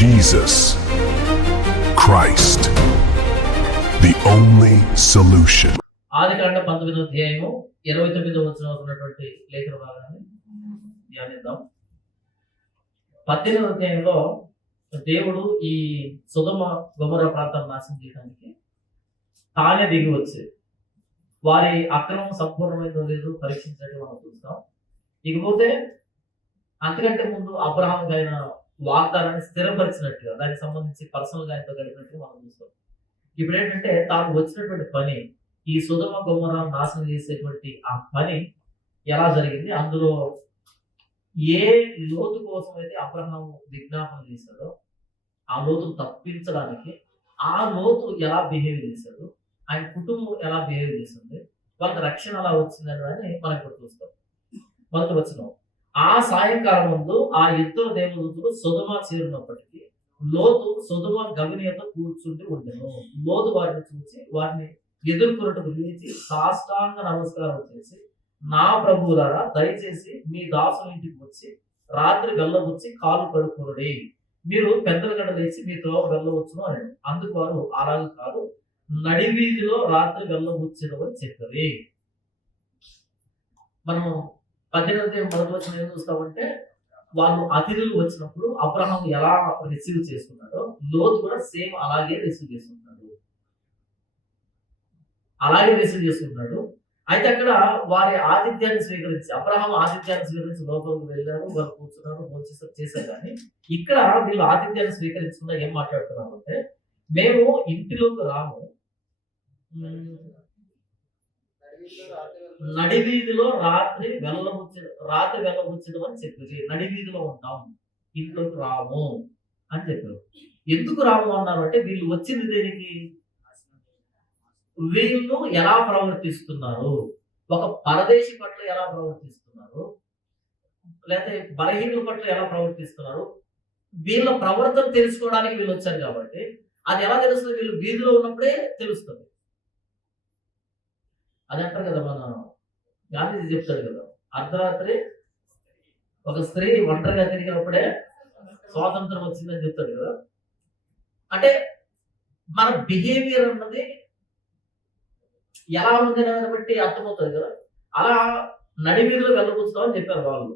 Jesus Christ, the only solution. ఆదికాండ 19వ అధ్యాయము 29వ వచనం ఉన్నటువంటి లేఖన భాగాన్ని ధ్యానిద్దాం. 18వ అధ్యాయంలో దేవుడు ఈ సొదొమ గొమొర్రా ప్రాంతాన్ని నాశనం చేయడానికి తానే దిగి వచ్చి వారి అక్రమం సంపూర్ణమైందో లేదో పరీక్షించినట్టు మనం చూస్తాం. ఇకపోతే అంతకంటే ముందు అబ్రహాం ఆయన వాగ్దానాన్ని స్థిరపరిచినట్టుగా దానికి సంబంధించి పర్సనల్ గా ఆయనతో గడిపినట్టుగా మనం చూస్తాం. ఇప్పుడు ఏంటంటే తాను వచ్చినటువంటి పని, ఈ సొదొమ గొమొర్రా నాశనం చేసేటువంటి ఆ పని ఎలా జరిగింది, అందులో ఏ లోతు కోసం అయితే అబ్రహాం విజ్ఞాపన చేశాడో ఆ లోతును తప్పించడానికి ఆ లోతు ఎలా బిహేవ్ చేశాడు, ఆయన కుటుంబం ఎలా బిహేవ్ చేస్తుంది, వాళ్ళకి రక్షణ ఎలా వచ్చింది అని మనం ఇప్పుడు చూస్తాం. మొదటి వచనం, ఆ సాయంకాలం ముందు ఆ ఇద్దరు దేవదూతలు సొదొమ చేరినప్పటికీ లోతు సొదొమ గవినియతో కూర్చుంటూ ఉండెను. లోతు వారిని చూసి వారిని ఎదుర్కొన్నట్టు లేచి సాష్టాంగ నమస్కారం చేసి, నా ప్రభువులారా, దయచేసి మీ దాసుని ఇంటికి వచ్చి రాత్రి వెళ్ళవచ్చి కాలు కడుక్కునుడి, మీరు పెద్దల గడ లేచి మీ త్రోవ వెళ్ళవచ్చును అని. అందుకు వారు అలాగే కాదు, నడివీధిలో రాత్రి వెళ్ళవచ్చును అని చెప్పారు. మనం 18వ మొదటి వచనం ఏం చూస్తామంటే, వాళ్ళు అతిథులు వచ్చినప్పుడు అబ్రహాం ఎలా రిసీవ్ చేసుకున్నాడో లోతు కూడా సేమ్ అలాగే రిసీవ్ చేసుకున్నాడు. అయితే అక్కడ వారి ఆతిథ్యాన్ని స్వీకరించి, అబ్రహాం ఆతిథ్యాన్ని స్వీకరించి లోపలికి వెళ్ళారు, వాళ్ళు కూర్చున్నారు, భోజనం చేశారు. కానీ ఇక్కడ వీళ్ళు ఆతిథ్యాన్ని స్వీకరించకుండా ఏం మాట్లాడుతున్నారు అంటే, మేము ఇంటిలోకి రాము, నడివీధిలో రాత్రి వెళ్ళవచ్చును అని చెప్పారు. నడివీధిలో ఉంటాం, ఇంట్లోకి రాము అని చెప్పారు. ఎందుకు రాము అన్నారు అంటే, వీళ్ళు వచ్చింది దేనికి, వీళ్ళు ఎలా ప్రవర్తిస్తున్నారు, ఒక పరదేశి పట్ల ఎలా ప్రవర్తిస్తున్నారు, లేకపోతే బలహీనుల పట్ల ఎలా ప్రవర్తిస్తున్నారు, వీళ్ళ ప్రవర్తన తెలుసుకోవడానికి వీళ్ళు వచ్చారు. కాబట్టి అది ఎలా తెలుస్తుంది, వీళ్ళు వీధిలో ఉన్నప్పుడే తెలుస్తుంది. అది అంటారు కదా, మన గాంధీజీ చెప్తాడు కదా, అర్ధరాత్రి ఒక స్త్రీ ఒంటరిగా తిరిగినప్పుడే స్వాతంత్రం వచ్చిందని చెప్తాడు కదా. అంటే మన బిహేవియర్ అన్నది ఎలా ఉంది అని బట్టి అర్థమవుతుంది కదా. అలా నడివీధిలో వెళ్ళబోతున్నామని చెప్పారు వాళ్ళు.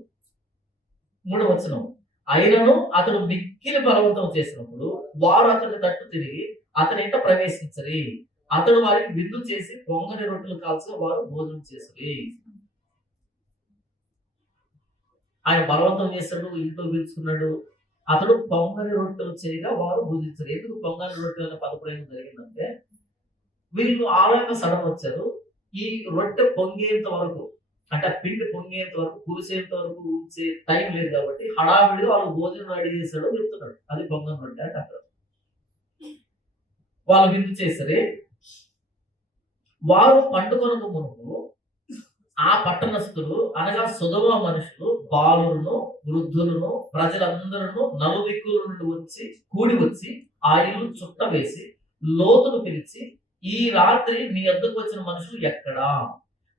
3వ వచనం, అయినను అతడు మిక్కిలి బలవంతం చేసినప్పుడు వారు అతని తట్టు తిరిగి అతని ఇంట ప్రవేశించరి. అతడు వారికి విందు చేసి పొంగని రొట్టెలు కాల్చి వారు భోజనం చేసరి. ఆయన బలవంతం చేశాడు, ఇంట్లో పిలుచుకున్నాడు. అతడు పొంగని రొట్టెలు చేయగా వారు భోజించారు. ఎందుకు పొంగని రొట్టెల పదప్రయోగం జరిగిందంటే, వీళ్ళు ఆలయంలో సడన్ వచ్చారు. ఈ రొట్టె పొంగేంత వరకు, అంటే ఆ పిండి పొంగేంత వరకు, కురిసేంత వరకు ఉంచే టైం లేదు కాబట్టి హడావిడిగా వాళ్ళు భోజనం రెడీ చేశాడో చెప్తున్నాడు. అది పొంగని రొట్టె అంటే అక్కడ వాళ్ళు విందు చేసరి. వారు పండుకొనక మునుపు ఆ పట్టణస్థులు, అనగా సొదొమ మనుషులు, బాలులను, వృద్ధులను, ప్రజలందరూ నలుదిక్కుల నుండి కూడి వచ్చి ఆ ఇల్లు చుట్ట వేసి లోతును పిలిచి, ఈ రాత్రి మీ యొద్దకు వచ్చిన మనుషులు ఎక్కడా,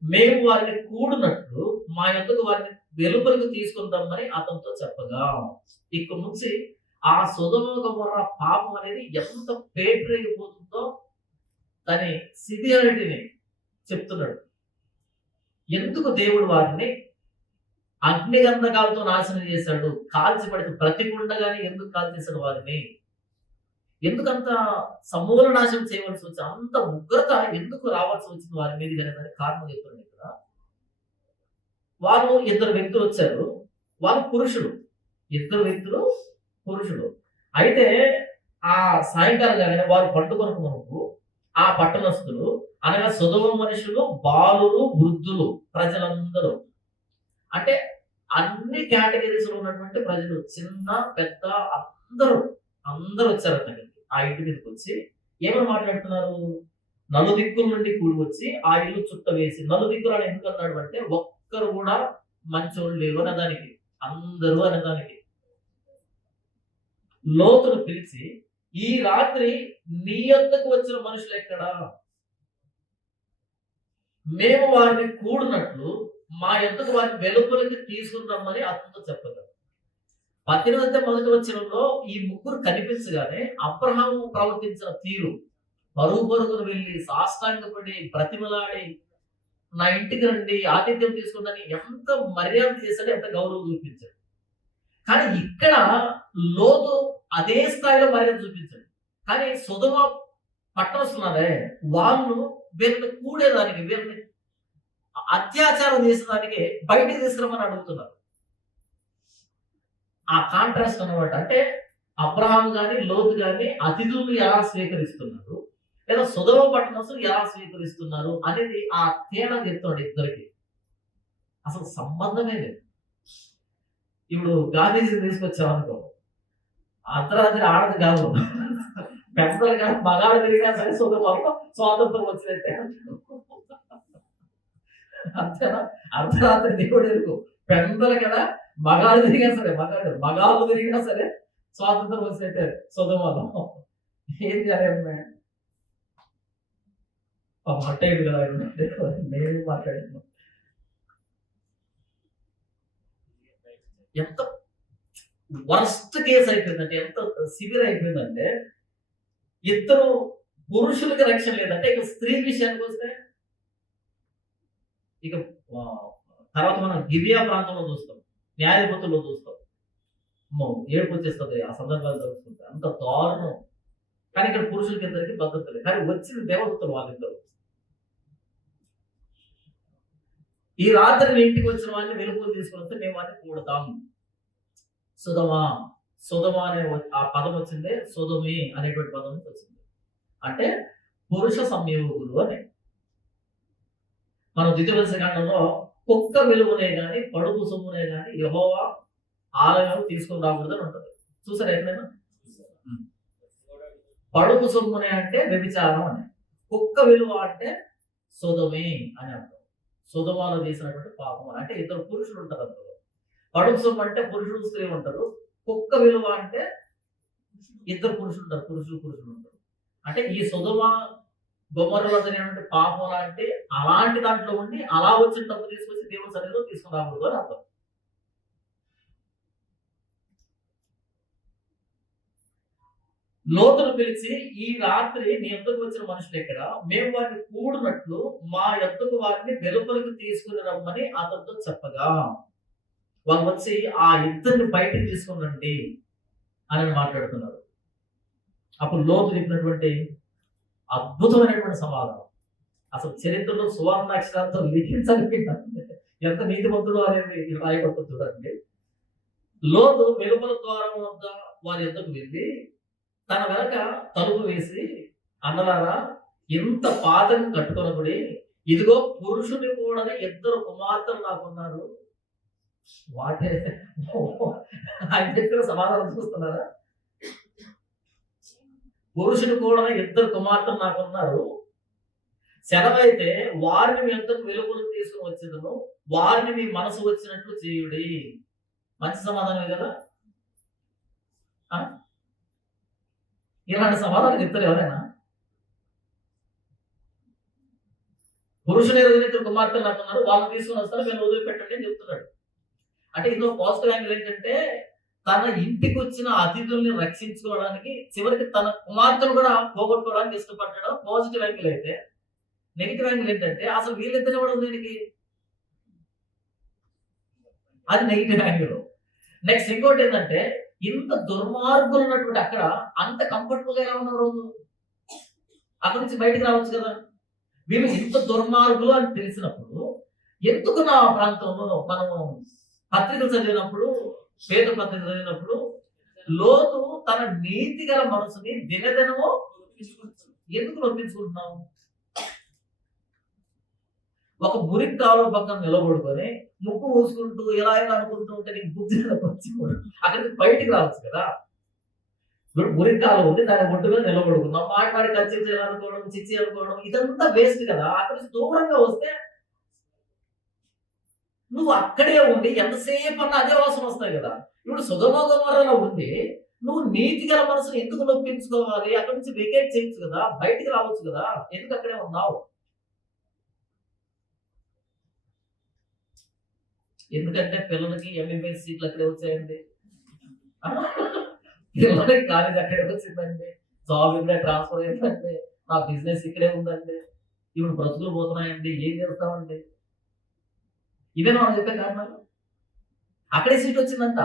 మేము వారిని కూడినట్లు మా యొద్దకు వారిని వెలుపలికి తీసుకుంటామని అతనితో చెప్పగా. ఇక్కడ నుంచి ఆ సొదొమ గొమొర్రా పాపం అనేది ఎంత పేటరేగిపోతుందో దాని సివియారిటీని చెప్తున్నాడు. ఎందుకు దేవుడు వారిని అగ్నిగంధకాలతో నాశనం చేశాడు, కాల్చిపడితే బ్రతికుండగానే ఎందుకు కాల్చేశాడు వారిని, ఎందుకంత సమూల నాశనం చేయవలసి వచ్చింది, అంత ఉగ్రత ఎందుకు రావాల్సి వచ్చింది వారి మీద అనేది కారణం చెప్తున్నాడు. ఇక్కడ వాళ్ళు 2 వ్యక్తులు వచ్చారు, వాళ్ళు పురుషులు, 2 వ్యక్తులు పురుషులు. అయితే ఆ సాయంకాలం కానీ వారు పండుకొనక మునుపు ఆ పట్టణస్థులు, అనగా సొదొమ మనుషులు, బాలురు, వృద్ధులు, ప్రజలందరూ, అంటే అన్ని కేటగిరీస్ లో ఉన్నటువంటి ప్రజలు, చిన్న పెద్ద అందరూ వచ్చారంట. ఆ ఇంటి మీదకి వచ్చి ఏమని మాట్లాడుతున్నారు, నలుదిక్కుల నుండి కూడి వచ్చి ఆ ఇల్లు చుట్ట వేసి. నలుదిక్కులు అని ఎందుకు అన్నాడు అంటే, ఒక్కరు కూడా మంచోళ్ళు లేరు అనేదానికి, అందరూ అనేదానికి. లోతును పిలిచి, ఈ రాత్రి నీ యొద్దకు వచ్చిన మనుషులు ఎక్కడా, మేము వారిని కూడినట్లు మా యొద్దకు వారిని వెలుపలికి తీసుకుని రమ్మని అతనితో చెప్పగలరు. 18 మొదటి వచనంలో ఈ ముగ్గురు కనిపించగానే అబ్రహాము ప్రవర్తించిన తీరు, పరుగు పరుగును వెళ్ళి సాష్టాంగపడి బ్రతిమలాడి నా ఇంటికి రండి ఆతిథ్యం తీసుకుందని ఎంత మర్యాద చేశాడు, ఎంత గౌరవం చూపించాడు. కానీ ఇక్కడ లోతు అదే స్థాయిలో మర్యాద చూపించాడు. కానీ సొదొమ పట్టణస్తున్నారే, వాళ్ళు వీరిని కూడేదానికి, వీరిని అత్యాచారం చేసేదానికి బయటికి తీసుకురమని అడుగుతున్నారు. ఆ కాంట్రాస్ట్ అన్నమాట. అంటే అబ్రహాం గాని లోతు గాని అతిథులను ఎలా స్వీకరిస్తున్నారు, లేదా సొదొమ పట్టణస్తులు ఎలా స్వీకరిస్తున్నారు అనేది ఆ తేడా చెప్తాడు ఇద్దరికి. అసలు సంబంధమే లేదు. ఇప్పుడు గాంధీజీ తీసుకొచ్చామనుకో, అర్ధరాత్రి ఆడది కాదు, పెద్దలు కానీ మగాడు తిరిగినా సరే సొదొమలో స్వాతంత్రం వచ్చినట్టే. అంతేనా? అర్ధరాత్రి దేవుడు ఎరుకు, పెద్దలు కదా మగాడు తిరిగినా సరే, మగాళ్ళు తిరిగినా సరే స్వాతంత్రం వచ్చినట్టే సొదొమలో. ఏం చేయాలి? మాట్లాడు కదా, నేను మాట్లాడుతున్నాను. ఎంత వర్స్ట్ కేసు అయిపోయిందంటే, ఎంత సివియర్ అయిపోయిందంటే, ఇద్దరు పురుషులకి రక్షణ లేదంటే, ఇక స్త్రీ విషయానికి వస్తే ఇక తర్వాత మనం గిబియా ప్రాంతంలో చూస్తాం, న్యాయపతుల్లో చూస్తాం. ఏడుపు వచ్చేస్తుంది ఆ సందర్భాలు జరుగుతుంది, అంత దారుణం. కానీ ఇక్కడ పురుషులకి ఇద్దరికి భద్రత లేదు. కానీ వచ్చిన దేవదూతలు వాళ్ళిద్దరు. ఈ రాత్రి మీ ఇంటికి వచ్చిన వాడిని వెలుగులు తీసుకుని వస్తే మేము వాటిని కూడతాము. సుధమ అనే ఆ పదం వచ్చింది, సుధమి అనేటువంటి పదం నుంచి వచ్చింది. అంటే పురుష సంయోగులు అని. మనం ద్వితీయోపదేశకాండంలో కుక్క వెలుగునే గాని పడుగు సొమ్మునే గాని యెహోవా ఆలయం తీసుకుని రాకూడదని ఉంటుంది. చూసారు ఎక్కడైనా? పడుగు సొమ్మునే అంటే వ్యభిచారం అని, కుక్క విలువ అంటే సొదొమి అని అంటారు. సొదొమలో చేసినటువంటి పాపం అంటే ఇద్దరు పురుషులు ఉంటారు అందులో. పడుగు సొమ్ము అంటే పురుషుడు స్త్రీ ఉంటారు. కుక్క విలువ అంటే ఇద్దరు పురుషులు ఉంటారు, పురుషులు ఉంటారు. అంటే ఈ సొదొమ గొమొర్రా జరిగినటువంటి పాపం అంటే అలాంటి దాంట్లో ఉండి అలా వచ్చిన తప్పు తీసుకొచ్చి దేవుని సన్నిధిలో తీసుకుని రాకూడదు అని అర్థం. లోతును పిలిచి, ఈ రాత్రి నీ యొద్దకు వచ్చిన మనుషులు ఎక్కడ, మేము వారిని కూడినట్లు మా యొద్దకు వారిని వెలుపలికి తీసుకుని రమ్మని అతనితో చెప్పగా, వాళ్ళు వచ్చి ఆ ఇద్దరిని బయటికి తీసుకుని రండి అని మాట్లాడుతున్నారు. అప్పుడు లోతు చెప్పినటువంటి అద్భుతమైనటువంటి సమాధానం, అసలు చరిత్రలో సువర్ణ అక్షరాలతో లిఖించని ఎంత నీతిమంతుడు అనేది రాయబడుతుంది చూడండి. లోతు వెలుపల ద్వారం వద్ద వారి యొద్దకు వెళ్ళి తన వెనక తలుపు వేసి, అన్నలారా ఇంత పాతకం కట్టుకొనబడి ఇదిగో పురుషుని కూడా ఇద్దరు కుమార్తెలు నాకున్నారు. వాటే ఆయన చెప్పిన సమాధానం చూస్తున్నారా? పురుషుని కూడా ఇద్దరు కుమార్తెలు నాకున్నారు. సెలవైతే వారిని మీ ఎంతకు వెలుగులు తీసుకుని వచ్చేదను, వారిని మీ మనసు వచ్చినట్లు చేయుడి. మంచి సమాధానమే కదా? ఇలాంటి సమాధానం చెప్తారు ఎవరైనా? పురుషుని ఎరుగని కుమార్తెలు నాకున్నారు, వాళ్ళని తీసుకుని వస్తారు, మేము వదిలిపెట్టండి అని చెప్తున్నాడు. అంటే ఇందులో పాజిటివ్ యాంగిల్ ఏంటంటే, తన ఇంటికి వచ్చిన అతిథుల్ని రక్షించుకోవడానికి చివరికి తన కుమార్తెను కూడా పోగొట్టుకోవడానికి ఇష్టపడ్డాడు. పాజిటివ్ యాంగిల్ అయితే, నెగిటివ్ యాంగిల్ ఏంటంటే అసలు వీళ్ళిద్దరు ఇవ్వడం దేనికి, అది నెగిటివ్ యాంగిల్. నెక్స్ట్ ఇంకోటి ఏంటంటే, ఇంత దుర్మార్గులు ఉన్నటువంటి అక్కడ అంత కంఫర్టబుల్ గా ఎలా ఉన్న రోజు అక్కడి నుంచి బయటకు రావచ్చు కదా. వీళ్ళు ఇంత దుర్మార్గులు అని తెలిసినప్పుడు ఎందుకు నా ప్రాంతంలో మనము పత్రికలు చదివినప్పుడు, పేద పత్రిక చదివినప్పుడు లోతు తన నీతి గల మనసుని దినదినము ఎందుకు నొప్పించుకుంటున్నావు? ఒక మురికి కాలువ పక్కన నిలబడుకొని ముక్కు మూసుకుంటూ ఇలా అనుకుంటూ ఉంటే నీకు బుద్ధి వచ్చి అక్కడికి బయటికి రావచ్చు కదా. ఇప్పుడు మురికి కాలువ ఉంది, దాని ఒడ్డు మీద నిలబడుకున్నాం, మాట్లాడి కచ్చి అనుకోవడం, చిచ్చి అనుకోవడం, ఇదంతా వేస్ట్ కదా. అక్కడి నుంచి దూరంగా వస్తే నువ్వు అక్కడే ఉండి ఎంతసేపు అన్నా అదే వాసన వస్తాయి కదా. ఇప్పుడు సొదొమ గొమొర్రాలో ఉండి నువ్వు నీతి గల మనసును ఎందుకు నొప్పించుకోవాలి? అక్కడి నుంచి వెకేట్ చేయొచ్చు కదా, బయటికి రావచ్చు కదా, ఎందుకు అక్కడే ఉన్నావు? ఎందుకంటే పిల్లలకి ఎంబీబీఎస్ సీట్లు అక్కడే వచ్చాయండి. పిల్లలకి కాలేజ్ అక్కడే వచ్చిందండి, జాబ్ ఇక్కడే ట్రాన్స్ఫర్ అయిందండి, నా బిజినెస్ ఇక్కడే ఉందండి, ఇప్పుడు బ్రతుకులు పోతున్నాయండి, ఏం చేస్తామండి? ఇవే మనం చెప్పే కారణాలు. అక్కడే సీట్ వచ్చిందంట.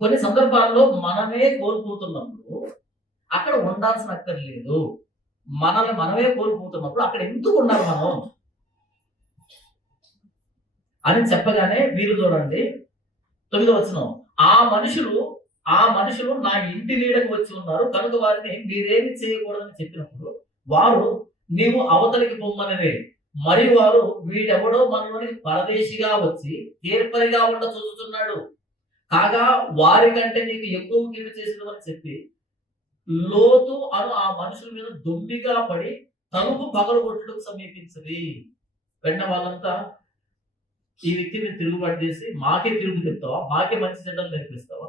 కొన్ని సందర్భాల్లో మనమే కోల్పోతున్నప్పుడు అక్కడ ఉండాల్సిన అక్కర్లేదు. మనల్ని మనమే కోల్పోతున్నప్పుడు అక్కడ ఎందుకు ఉండాలి మనం అని చెప్పగానే వీరు చూడండి 9వ వచనం, ఆ మనుషులు నా ఇంటి నీడకు వచ్చి ఉన్నారు కనుక వారిని మీరేమి చేయకూడదని చెప్పినప్పుడు వారు నీవు అవతలికి పొమ్మనవే. మరియు వారు వీడెవడో మనలోని పరదేశిగా వచ్చి తీర్పరిగా ఉండ చూస్తున్నాడు కాగా వారి కంటే నీకు ఎక్కువ కీడు చేసినవని చెప్పి లోతు అను ఆ మనుషుల మీద దొమ్మిగా పడి తలుపు పగలగొట్టడం సమీపించింది. వెంటనే వాళ్ళంతా ఈ వ్యక్తి మీరు తిరుగుబాటు చేసి మాకే తిరుగు చెప్తావా, మాకే మంచి చెడ్డలు నేర్పిస్తావా,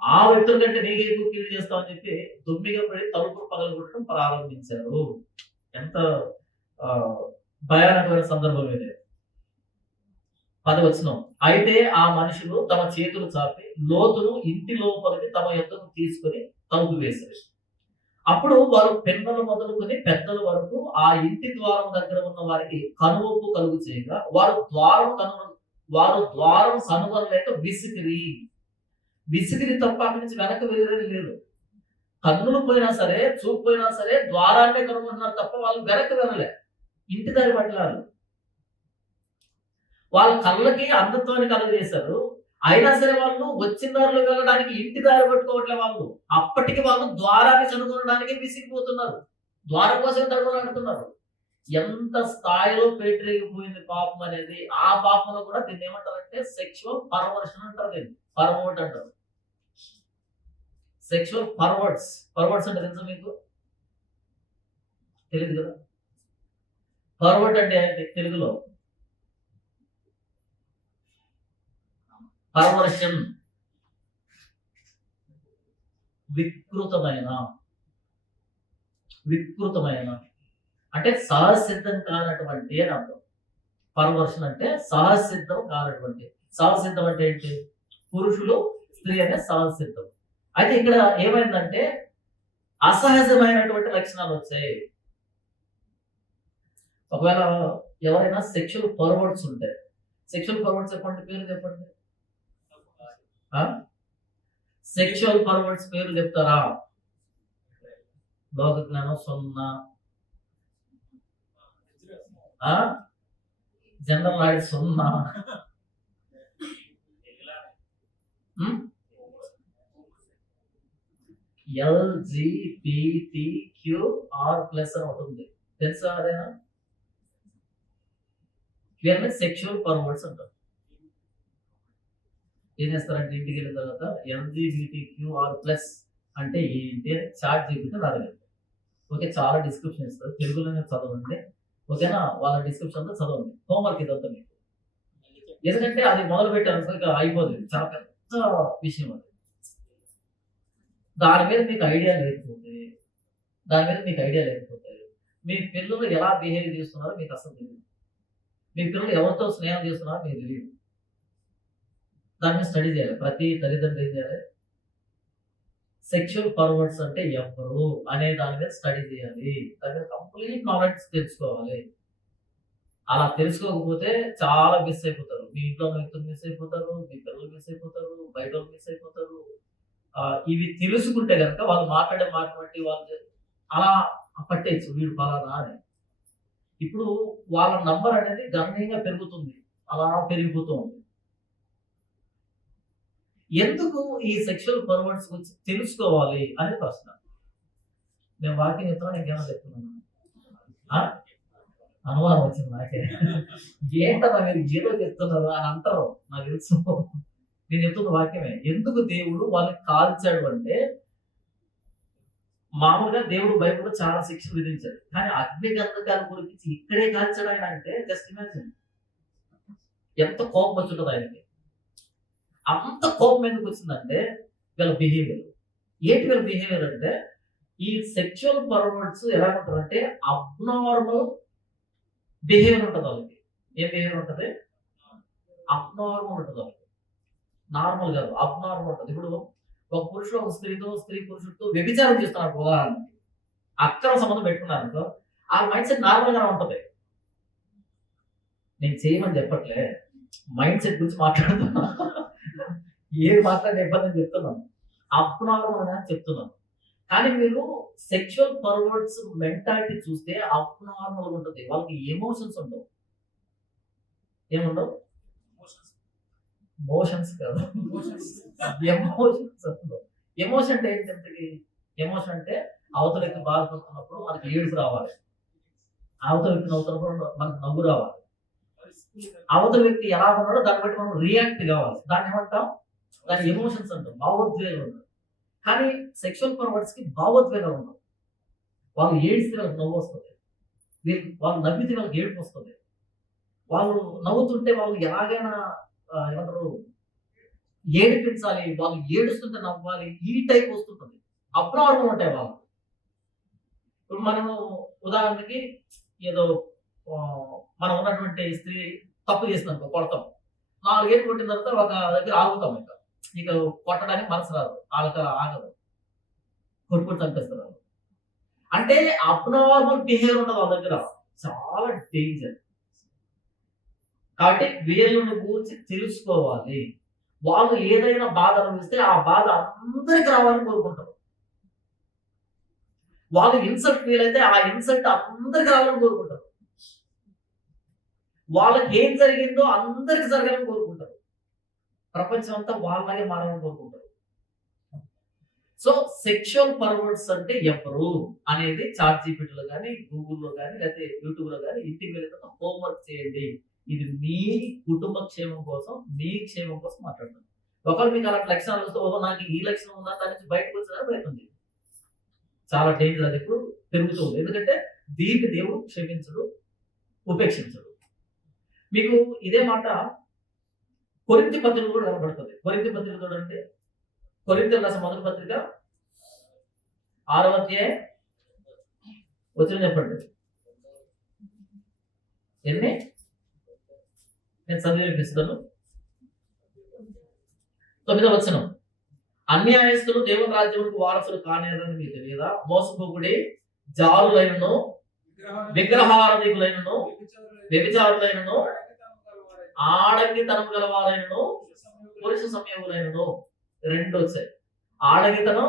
ఆ వ్యక్తుల కంటే నీకే ఎక్కువ కీడు చేస్తావు అని చెప్పి దొమ్మిగా పడి తలుపులు పగలగొట్టడం ప్రారంభించారు. ఎంత భయానకమైన సందర్భం ఇది. 10వ వచనం, అయితే ఆ మనుషులు తమ చేతులు చాపి లోతును ఇంటి లోపలికి తమ యొద్దకు తీసుకొని తలుపు వేశారు. అప్పుడు వారు పిల్లలు మొదలుకొని పెద్దల వరకు ఆ ఇంటి ద్వారం దగ్గర ఉన్న వారికి కనువొప్పు కలుగు చేయగా వారు ద్వారం కనుగొనలేక విసిగిరి తప్ప అక్కడి నుంచి వెనక్కి వెళ్ళడం లేదు. కన్నులు పోయినా సరే, చూపు పోయినా సరే ద్వారాన్నే కనుగొంటున్నారు తప్ప వాళ్ళు వెనక్కి వెళ్ళలే. ఇంటి దారి పట్టలారు. వాళ్ళ కళ్ళకి అంధత్వాన్ని కలుగజేశారు. అయినా సరే వాళ్ళు వచ్చిన దారిలో వెళ్ళడానికి ఇంటి దారి పట్టుకోవట్లే. వాళ్ళు అప్పటికి వాళ్ళు ద్వారాన్ని కనుగొనడానికి విసిగిపోతున్నారు, ద్వారం కోసం తడుగులాడుతున్నారు. ఎంత స్థాయిలో పేటరేగిపోయింది పాపం అనేది. ఆ పాపంలో కూడా దీన్ని ఏమంటారంటే సెక్షువల్ పర్వర్షన్ అంటారు. దీన్ని పర్వర్ట్ అంటారు. సెక్షువల్ పర్వర్ట్స్ అంటే తెలుసా మీకు? తెలియదు కదా. పర్వర్ట్ అంటే తెలుగులో పర్వర్షన్, వికృతమైన అంటే సహసిద్ధం కానటువంటి అని అర్థం. పర్వర్షన్ అంటే సహసిద్ధం కానటువంటి. సహసిద్ధం అంటే ఏంటి? పురుషులు స్త్రీ అనే సహసిద్ధం. అయితే ఇక్కడ ఏమైందంటే అసహజమైనటువంటి లక్షణాలు వచ్చాయి. ఒకవేళ ఎవరైనా సెక్షువల్ పర్వర్ట్స్ ఉంటే, సెక్షువల్ పర్వర్ట్స్ చెప్పండి, పేరు చెప్పండి. సెక్షువల్ పర్వర్ట్స్ పేరు చెప్తారా? లోక జ్ఞానం 0, జనరల్ నాలెడ్జ్ 0. LGBTQR+ అని ఉంటుంది, తెలుసా? అదేనా? ఇవన్నీ సెక్షువల్ పర్వర్ట్స్ అంటారు. ఏం చేస్తారంటే ఇంటికి వెళ్ళిన తర్వాత LGBTQR+ అంటే ఏంటి అని చాట్ జీపీటీ అడగండి. ఓకే, చాలా డిస్క్రిప్షన్ ఇస్తారు, తెలుగులోనే చదవండి. ఓకేనా? వాళ్ళ డిస్క్రిప్షన్ తో చదవండి. హోంవర్క్ ఇదంతా మీకు. ఎందుకంటే అది మొదలు పెట్టారు అయిపోతుంది, చాలా పెద్ద విషయం అది. దాని మీద మీకు ఐడియా లేకపోతే మీ పిల్లలు ఎలా బిహేవ్ చేస్తున్నారో మీకు అసలు తెలియదు. మీ పిల్లలు ఎవరితో స్నేహం చేస్తున్నారో మీకు తెలియదు. దాన్ని స్టడీ చేయాలి. ప్రతి తల్లిదండ్రులు ఏం చేయాలి? సెక్షువల్ పర్వర్ట్స్ అంటే ఎవరు అనే దాని మీద స్టడీ చేయాలి. దాని మీద కంప్లీట్ నాలెడ్జ్ తెలుసుకోవాలి. అలా తెలుసుకోకపోతే చాలా మిస్ అయిపోతారు. మీ ఇంట్లో వ్యక్తులు మిస్ అయిపోతారు, మీ పిల్లలు మిస్ అయిపోతారు, బయట వాళ్ళు మిస్ అయిపోతారు. ఇవి తెలుసుకుంటే కనుక వాళ్ళు మాట్లాడే మాట బట్టి వాళ్ళు అలా పట్టేయచ్చు, వీడు పలానా అని. ఇప్పుడు వాళ్ళ నంబర్ అనేది గణనీయంగా పెరుగుతుంది, అలా పెరిగిపోతూ ఉంది. ఎందుకు ఈ సెక్షువల్ పర్వర్ట్స్ గురించి తెలుసుకోవాలి అనే ప్రశ్న. నేను వాక్యం చెప్తున్నా, ఇంకేమైనా చెప్తున్నాను? అనుమానం వచ్చింది నాకే. ఏంటన్నా మీరు ఏదో చెప్తున్నారు అని అంటారు, నాకు తెలుసు. నేను చెప్తున్న వాక్యమే. ఎందుకు దేవుడు వాళ్ళని కాల్చాడు అంటే, మామూలుగా దేవుడు బైబిల్లో చాలా శిక్షలు విధించాడు, కానీ అగ్ని గంధకాలు గురించి ఇక్కడే కాల్చాడు ఆయన అంటే జస్ట్ ఇమాజిన్ ఎంత కోపం వచ్చింటుంది ఆయనకి. అంత కోపం ఎందుకు వచ్చిందంటే వీళ్ళ బిహేవియర్. ఏంటి వీళ్ళ బిహేవియర్ అంటే, ఈ సెక్షువల్ పర్వర్ట్స్ ఎలా ఉంటారంటే అబ్నార్మల్ బిహేవియర్ ఉంటుంది వాళ్ళకి. ఏం బిహేవియర్ ఉంటుంది? అబ్నార్మల్ ఉంటుంది, నార్మల్ కాదు, అబ్నార్మల్ ఉంటుంది. ఇప్పుడు ఒక పురుషుడు ఒక స్త్రీతో, స్త్రీ పురుషుడితో వ్యభిచారం చేస్తున్నారు ఉదాహరణకి, అక్రమ సంబంధం పెట్టుకున్నారు అనుకో, ఆ మైండ్ సెట్ నార్మల్ గానే ఉంటది. నేను చేయమని చెప్పట్లే, మైండ్ సెట్ గురించి మాట్లాడుతున్నా. ఏది మాట్లాడే ఇబ్బంది అని చెప్తున్నాను, అబ్నార్మల్ అని చెప్తున్నాను. కానీ మీరు సెక్షువల్ పర్వర్డ్స్ మెంటాలిటీ చూస్తే అబ్నార్మల్ ఉంటుంది. వాళ్ళకి ఎమోషన్స్ ఉండవు. ఏముండవు? మోషన్స్ కాదు, ఎమోషన్స్ ఉండవు. ఎమోషన్ అంటే ఏంటంటే, ఎమోషన్ అంటే అవతల వ్యక్తి బాధపడుతున్నప్పుడు మనకి ఏడుపు రావాలి, అవతల వ్యక్తి నవ్వుతున్నప్పుడు మనకు నవ్వు రావాలి, అవతల వ్యక్తి ఎలా ఉన్నాడో దాన్ని బట్టి మనం రియాక్ట్ కావాలి. దాన్ని ఏమంటాం? దాని ఎమోషన్స్ అంటాం, భావోద్వేగం ఉంటాం. కానీ సెక్షువల్ పర్వర్డ్స్ కి భావోద్వేగాలు ఉండవు. వాళ్ళు ఏడిస్తే వాళ్ళకి నవ్వు వస్తుంది, వాళ్ళు నవ్వితే వాళ్ళకి ఏడుపు వస్తుంది, వాళ్ళు నవ్వుతుంటే వాళ్ళు ఎలాగైనా ఏమంటారు ఏడిపించాలి, వాళ్ళు ఏడుస్తుంటే నవ్వాలి, ఈ టైప్ వస్తుంటుంది. అబ్నార్మల్ ఉంటాయి వాళ్ళు. ఇప్పుడు మనం ఉదాహరణకి ఏదో మనం ఉన్నటువంటి స్త్రీ తప్పు చేసినాక కొడతాం, 4 ఏళ్ళు కొట్టిన తర్వాత ఒక దగ్గర ఆగుతాం, ఇక కొట్టడానికి మనసు రాదు, వాళ్ళకి ఆగదు, కొట్టుకుని చంపేస్తారు. అంటే అబ్నార్మల్ బిహేవియర్ ఉంటుంది వాళ్ళ దగ్గర, చాలా డేంజర్. కాబట్టి వీళ్ళని గురించి తెలుసుకోవాలి. వాళ్ళు ఏదైనా బాధ అనిపిస్తే ఆ బాధ అందరికి రావాలని కోరుకుంటారు. వాళ్ళు ఇన్సల్ట్ ఫీల్ అయితే ఆ ఇన్సల్ట్ అందరికి రావాలని కోరుకుంటారు. వాళ్ళకి ఏం జరిగిందో అందరికి జరగాలని కోరుకుంటారు. ప్రపంచం అంతా వాళ్ళలాగే మారాలని కోరుకుంటారు. సో సెక్షువల్ పర్వర్డ్స్ అంటే ఎవరు అనేది చాట్‌జీపీటీలో కానీ, గూగుల్లో కానీ, లేకపోతే యూట్యూబ్లో కానీ ఇంటికి వెళ్ళిన హోంవర్క్ చేయండి. ఇది మీ కుటుంబ క్షేమం కోసం, మీ క్షేమం కోసం మాట్లాడుతున్నాను. ఒకవేళ మీకు అలాంటి లక్షణాలు వస్తే, ఓహో నాకు ఈ లక్షణం ఉందా, దాని నుంచి బయటకు వచ్చేదానికి ప్రయత్నం చేయండి. చాలా డేంజర్, అది ఇప్పుడు పెరుగుతుంది. ఎందుకంటే దీన్ని దేవుడు క్షమించడు, ఉపేక్షించడు. మీకు ఇదే మాట కొరింథీ పత్రిక కూడా కనబడుతుంది. కొరింథీ పత్రిక చూడండి, కొరింథీయులకు రాసిన మొదటి పత్రిక 6వ అధ్యాయం వచనం చెప్పండి. ఎన్ని? నేను చదివి వినిపిస్తాను. 9వ వచనం. అన్యాయస్తులు దేవుని రాజ్యములకు వారసులు కానేరని మీకు తెలియదా? మోసపోకుడి, జారులైనను, విగ్రహారాధికులైనను, వ్యభిచారులైనను, ఆడంగితనం గలవారైనను, పురుష సంయోగులైనను. 2 వచ్చాయి. ఆడంగితనం,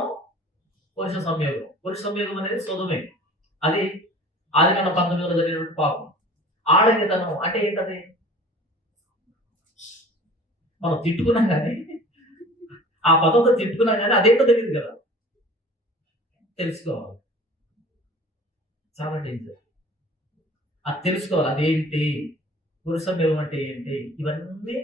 పురుష సంయోగం. పురుష సంయోగం అనేది సొదొమే, అది ఆదికాండం 19లో జరిగినటువంటి పాపం. ఆడంగితనం అంటే ఏంటది? మనం తిట్టుకున్నాం కానీ, ఆ పదంతో తిట్టుకున్నాం కానీ అదేంటో తెలియదు కదా, తెలుసుకోవాలి. చాలా డేంజర్. అది తెలుసుకోవాలి, అదేంటి, పురుషమేవం అంటే ఏంటి, ఇవన్నీ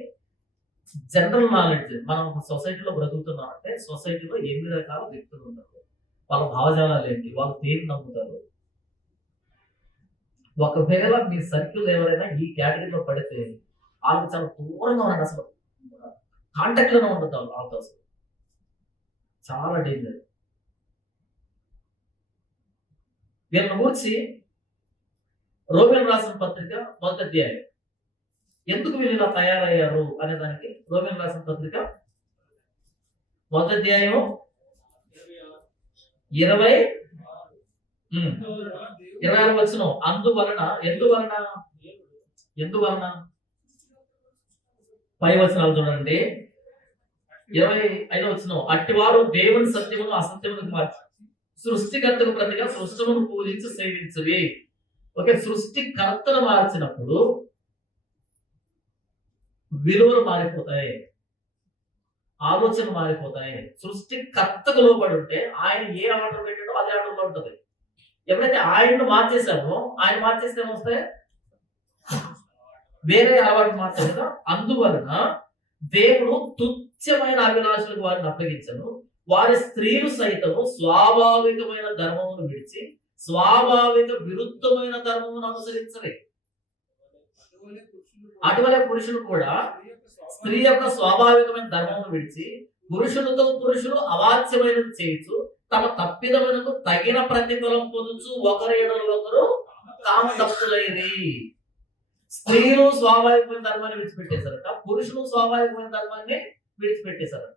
జనరల్ నాలెడ్జ్. మనం ఒక సొసైటీలో బ్రతుకుతున్నాం అంటే సొసైటీలో 8 రకాల వ్యక్తులు ఉంటారు. వాళ్ళ భావజాలాలు ఏంటి, వాళ్ళు దేన్ని నమ్ముతారు. ఒకవేళ మీ సర్కిల్ ఎవరైనా ఈ కేటగిరీలో పడితే వాళ్ళకి చాలా దూరంగా ఉండండి, అసలు కాంటాక్ట్ లోనే ఉండదు వాళ్ళతో, అసలు చాలా డేంజర్. వీళ్ళని గురించి రోమియోలు రాసిన పత్రిక 1వ అధ్యాయం, ఎందుకు వీళ్ళు ఇలా తయారయ్యారు అనే దానికి రోమియోలు రాసిన పత్రిక 1వ అధ్యాయం 26వ వచనం. అందువలన, ఎందువలన పై వచనాలు చూడండి. 25వ వచనం. అట్టివారు దేవుని సత్యమును అసత్యమును మార్చి సృష్టికర్తకు ప్రతిగా సృష్టమును పూజించి సేవించువి. ఓకే, సృష్టికర్తను మార్చినప్పుడు విలువలు మారిపోతాయి, ఆలోచనలు మారిపోతాయి. సృష్టికర్తకు లోబడి ఉంటే ఆయన ఏ ఆర్డర్ పెట్టాడో అదే ఆర్డర్లో ఉంటుంది. ఎప్పుడైతే ఆయన్ను మార్చేసామో, ఆయన మార్చేస్తే ఏమొస్తాయి? వేరే అలవాటు మార్చారు కదా. అందువలన దేవుడు తుచ్చమైన అభిలాషలకు వారిని అప్పగించను. వారి స్త్రీలు సైతము స్వాభావికమైన ధర్మమును విడిచి స్వాభావిక విరుద్ధమైన ధర్మమును అనుసరించలే. అటువలే పురుషులు కూడా స్త్రీ యొక్క స్వాభావికమైన ధర్మమును విడిచి పురుషులతో పురుషులు అవాచ్యమైనది చేయొచ్చు, తమ తప్పిదములకు తగిన ప్రతిఫలం పొందుచు ఒకరి ఎడల ఒకరు కామతప్తులైరి. స్త్రీలు స్వాభావికమైన ధర్మాన్ని విడిచిపెట్టేశారట, పురుషులు స్వాభావికమైన ధర్మాన్ని విడిచిపెట్టేశారట.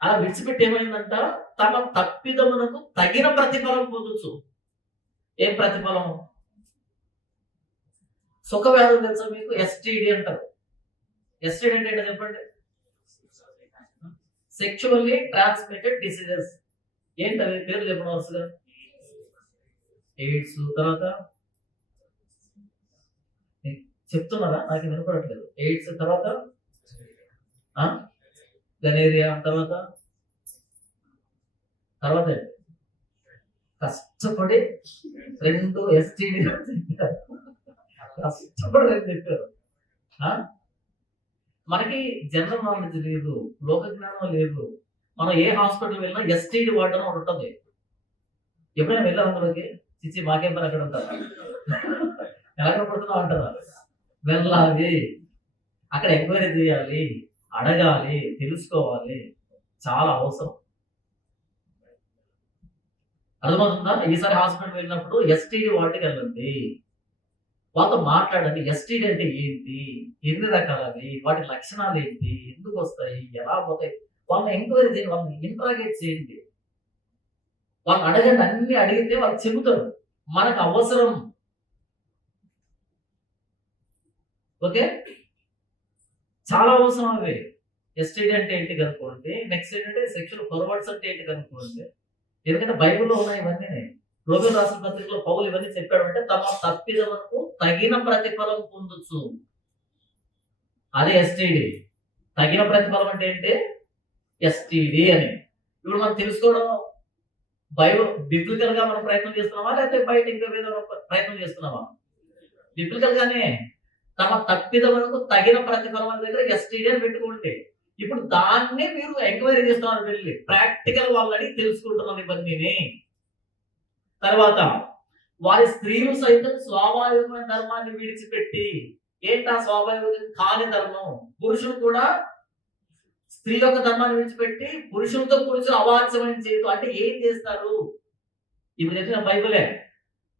అలా విడిచిపెట్టి ఏమైందంట, తమ తప్పిదమునకు తగిన ప్రతిఫలం పొందొచ్చు. ఏం ప్రతిఫలం? సుఖవ్యాధులు తెలుసా మీకు? ఎస్టిడి అంటారు. ఎస్టిడి అంటే ఏంటో చెప్పండి. Sexually transmitted diseases. ఏంటవి? పేర్లు చెప్పడం వరుసగా. ఎయిడ్స్, తర్వాత చెప్తున్నారా? నాకు వినపడట్లేదు. ఎయిడ్స్, తర్వాత గనేరియా, తర్వాత తర్వాత కష్టపడి 2 ఎస్టిడి కష్టపడి చెప్పారు. మనకి జనరల్ నాలెడ్జ్ లేదు, లోక జ్ఞానం లేదు. మనం ఏ హాస్పిటల్ వెళ్ళినా ఎస్టిడి వార్డ్ అని ఉంటుంది. ఎప్పుడైనా వెళ్ళారు అందులోకి? చిచ్చి మాకేం పని అక్కడ ఉంటారా, ఎలాగ పడుతున్నావు అంటారా? వెళ్ళాలి, అక్కడ ఎంక్వైరీ చేయాలి, అడగాలి, తెలుసుకోవాలి, చాలా అవసరం. అర్థమవుతుందా? ఈసారి హాస్పిటల్ వెళ్ళినప్పుడు ఎస్టిడి వార్డుకి వెళ్ళండి, వాళ్ళతో మాట్లాడండి. ఎస్టిడి అంటే ఏంటి, ఎన్ని రకాలవి, వాటి లక్షణాలు ఏంటి, ఎందుకు వస్తాయి, ఎలా పోతాయి, వాళ్ళని ఎంక్వైరీ చేయండి, వాళ్ళని ఇంట్రాగేట్ చేయండి, వాళ్ళని అడగండి. అన్ని అడిగితే వాళ్ళు చెబుతారు. మనకు అవసరం. ఓకే, చాలా అవసరం అవి. ఎస్టిడి అంటే ఏంటి కనుక్కోండి. నెక్స్ట్ ఏంటంటే సెక్షువల్ పర్వర్ట్స్ అంటే ఏంటి కనుక్కోండి. ఎందుకంటే బైబిల్లో ఉన్నాయి ఇవన్నీ. రోమియోలు రాసిన పత్రికలో పౌలు ఇవన్నీ చెప్పాడు. అంటే తమ తప్పిదమునకు తగిన ప్రతిఫలం పొందొచ్చు. అదే ఎస్టిడి. తగిన ప్రతిఫలం అంటే ఏంటి? ఎస్టిడి అని. ఇప్పుడు మనం తెలుసుకోవడం బైబిల్ బిబ్లికల్ గా మనం ప్రయత్నం చేస్తున్నామా, లేకపోతే బయట ఇంకా ఏదో ప్రయత్నం చేస్తున్నామా? బిబ్లికల్ గానే. తమ తప్పిదమునకు తగిన ప్రతిఫలం అనే దగ్గర ఎస్టిడి అని పెట్టుకోండి. ఇప్పుడు దాన్ని మీరు ఎంక్వైరీ చేస్తున్నారు, వెళ్ళి ప్రాక్టికల్ వాళ్ళని తెలుసుకుంటున్నారు ఇవన్నీ. తర్వాత వారి స్త్రీలు సైతం స్వాభావికమైన ధర్మాన్ని విడిచిపెట్టి, ఏంటా స్వాభావిక కాని ధర్మం? పురుషులు కూడా స్త్రీ యొక్క ధర్మాన్ని విడిచిపెట్టి పురుషులతో పురుషులు అవాచ్యమైన చేయదు. అంటే ఏం చేస్తారు? ఇప్పుడు చెప్పిన బైబిలే,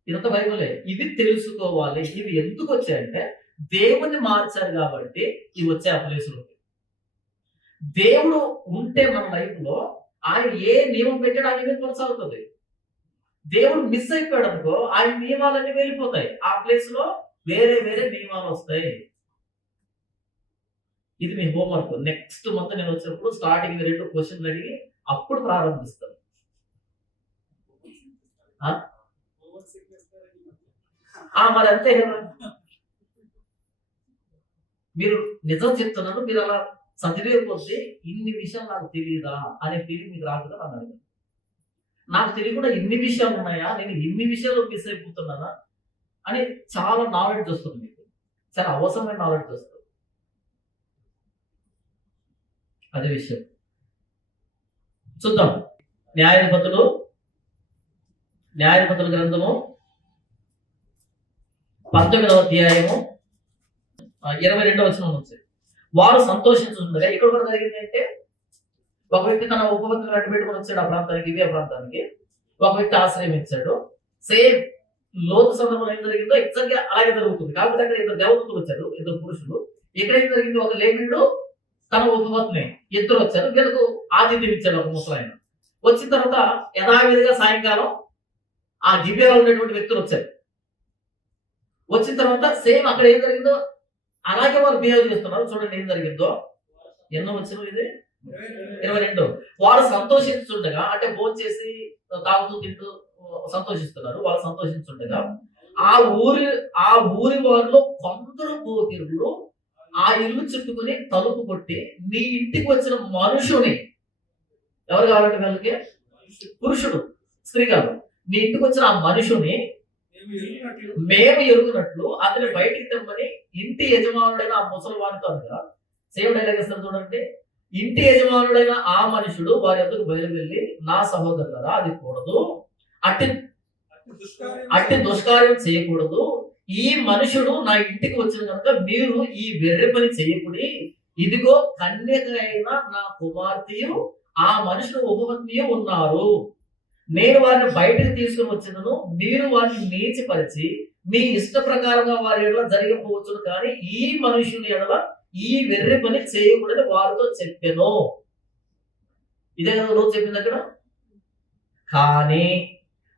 ఇదంతా బైబిలే. ఇవి తెలుసుకోవాలి. ఇవి ఎందుకు వచ్చాయంటే దేవుణ్ణి మార్చారు కాబట్టి ఇవి వచ్చాయి ఆ ప్లేసులో. దేవుడు ఉంటే మన లైఫ్ లో ఆయన ఏ నియమం పెట్టాడో ఆయన మీద కొనసాగుతుంది. దేవుడు మిస్ అయిపోయాడు అనుకో, ఆయన నియమాలన్నీ వెళ్ళిపోతాయి. ఆ ప్లేస్ లో వేరే వేరే నియమాలు వస్తాయి. ఇది మీ హోంవర్క్. నెక్స్ట్ మంత్ నేను వచ్చినప్పుడు స్టార్టింగ్ 2 క్వశ్చన్లు అడిగి అప్పుడు ప్రారంభిస్తాను. మరి అంతే కదా. మీరు నిజం చెప్తున్నాను, మీరు అలా చదివే కొద్దీ ఇన్ని విషయాలు నాకు తెలియదా అనే ఫీలింగ్ మీకు రాకుండా నన్ను అడిగాను. నాకు తెలియకుండా ఇన్ని విషయాలు ఉన్నాయా, నేను ఇన్ని విషయాలు మిస్ అయిపోతున్నానా అని చాలా నాలెడ్జ్ వస్తుంది మీకు. చాలా అవసరమైన నాలెడ్జ్ వస్తుంది. అదే విషయం చూద్దాం. న్యాయాధిపతుల గ్రంథము 19వ అధ్యాయము 22వ వచనం నుంచి. వారు సంతోషించుండగా, ఇక్కడ కూడా జరిగింది అంటే, ఒక వ్యక్తి తన ఉపపత్తులు అడ్డు పెట్టుకుని వచ్చాడు ఆ ప్రాంతానికి, ఇవే ప్రాంతానికి. ఒక వ్యక్తి ఆశ్రయం ఇచ్చాడు. సేమ్ లోతు సందర్భంలో ఏం జరిగిందో ఎగ్జాక్ట్ గా అలాగే జరుగుతుంది. కాకపోతే అక్కడ 2 దేవతలు వచ్చారు, 2 పురుషులు. ఇక్కడ ఏం జరిగింది, ఒక లేవీయుడు తన ఉపపత్ని, 2 వచ్చారు. వీళ్ళకు ఆతిథ్యం ఇచ్చాడు ఒక ముసలాయన. వచ్చిన తర్వాత యథావిధిగా సాయంకాలం ఆ గిబియాలో ఉన్నటువంటి వ్యక్తులు వచ్చారు. వచ్చిన తర్వాత సేమ్ అక్కడ ఏం జరిగిందో అలాగే వాళ్ళు బిహేవ్ చేస్తున్నారు. చూడండి ఏం జరిగిందో. ఎన్నో వచ్చిన ఇది 22. వారు సంతోషించుండగా, అంటే భోజనం చేసి తాగుతూ తింటూ సంతోషిస్తున్నారు. వాళ్ళు సంతోషించుండగా ఆ ఊరి వారిలో కొందరు పోకిరులు ఆ ఇల్లు చుట్టుకుని తలుపు కొట్టి, నీ ఇంటికి వచ్చిన మనుషుని, ఎవరు కావాలంటే వాళ్ళకి? పురుషుడు, స్త్రీ కాదు. నీ ఇంటికి వచ్చిన ఆ మనుషుని మేము ఎరుగునట్లు అతని బయటికి తెమ్మని ఇంటి యజమానుడైన ఆ ముసలివానితో అనగా. సేమ్ డైలాగ్ ఇస్తారు చూడండి. ఇంటి యజమానుడైన ఆ మనుషుడు వారి వద్దకు బయలువెళ్ళి, నా సహోదరులారా, అది కూడదు, అట్టి దుష్కార్యం చేయకూడదు. ఈ మనుషుడు నా ఇంటికి వచ్చిన కనుక మీరు ఈ వెర్రి పని చేయకుడి. ఇదిగో కన్యక అయిన నా కుమార్తెయు ఆ మనుషుడు ఉపపత్నియు ఉన్నారు. నేను వారిని బయటకు తీసుకుని వచ్చినను మీరు వారిని నీచిపరిచి మీ ఇష్ట ప్రకారంగా వారి ఎడల జరిగిపోవచ్చు, కానీ ఈ మనుషుని ఎడల ఈ వెర్రి పని చేయకూడదని వారితో చెప్పెను. ఇదే కదా రోజు చెప్పింది అక్కడ. కానీ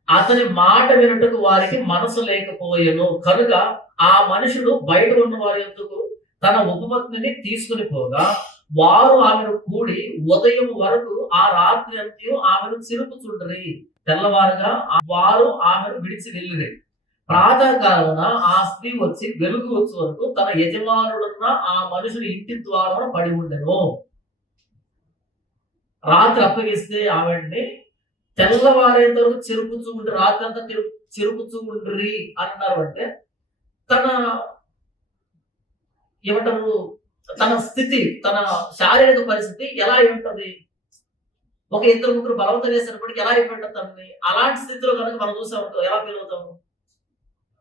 అతని మాట వినుటకు వారికి మనసు లేకపోయెను కనుక ఆ మనుషుడు బయట ఉన్న వారి యొద్దకు తన ఉపపత్నిని తీసుకుని పోగా వారు ఆమెను కూడి ఉదయం వరకు ఆ రాత్రి అంతయు ఆమెను చిరుపుచుండ్రి. తెల్లవారుగా వారు ఆమెను విడిచి వెళ్ళిరి. ప్రాతకాలమున ఆ స్త్రీ వచ్చి వెలుగు వచ్చే వరకు తన యజమానుడున్న ఆ మనుషుని ఇంటి ద్వారాన పడి ఉండెను. రాత్రి అప్పగిస్తే ఆవిడ్ని తెల్లవారేంత వరకు చెరుపుచూ ఉండి రాత్రి అంతా చెరుపుచూ ఉండ్రి అన్నారు. అంటే తన ఏమంటారు, తన స్థితి, తన శారీరక పరిస్థితి ఎలా ఉంటది? ఒక ఇద్దరు ముగ్గురు బలవంతం చేసినప్పటికీ ఎలా అయిపోయింటుంది తనని? అలాంటి స్థితిలో కనుక మనం చూసామనుకో ఎలా ఫీల్ అవుతాము?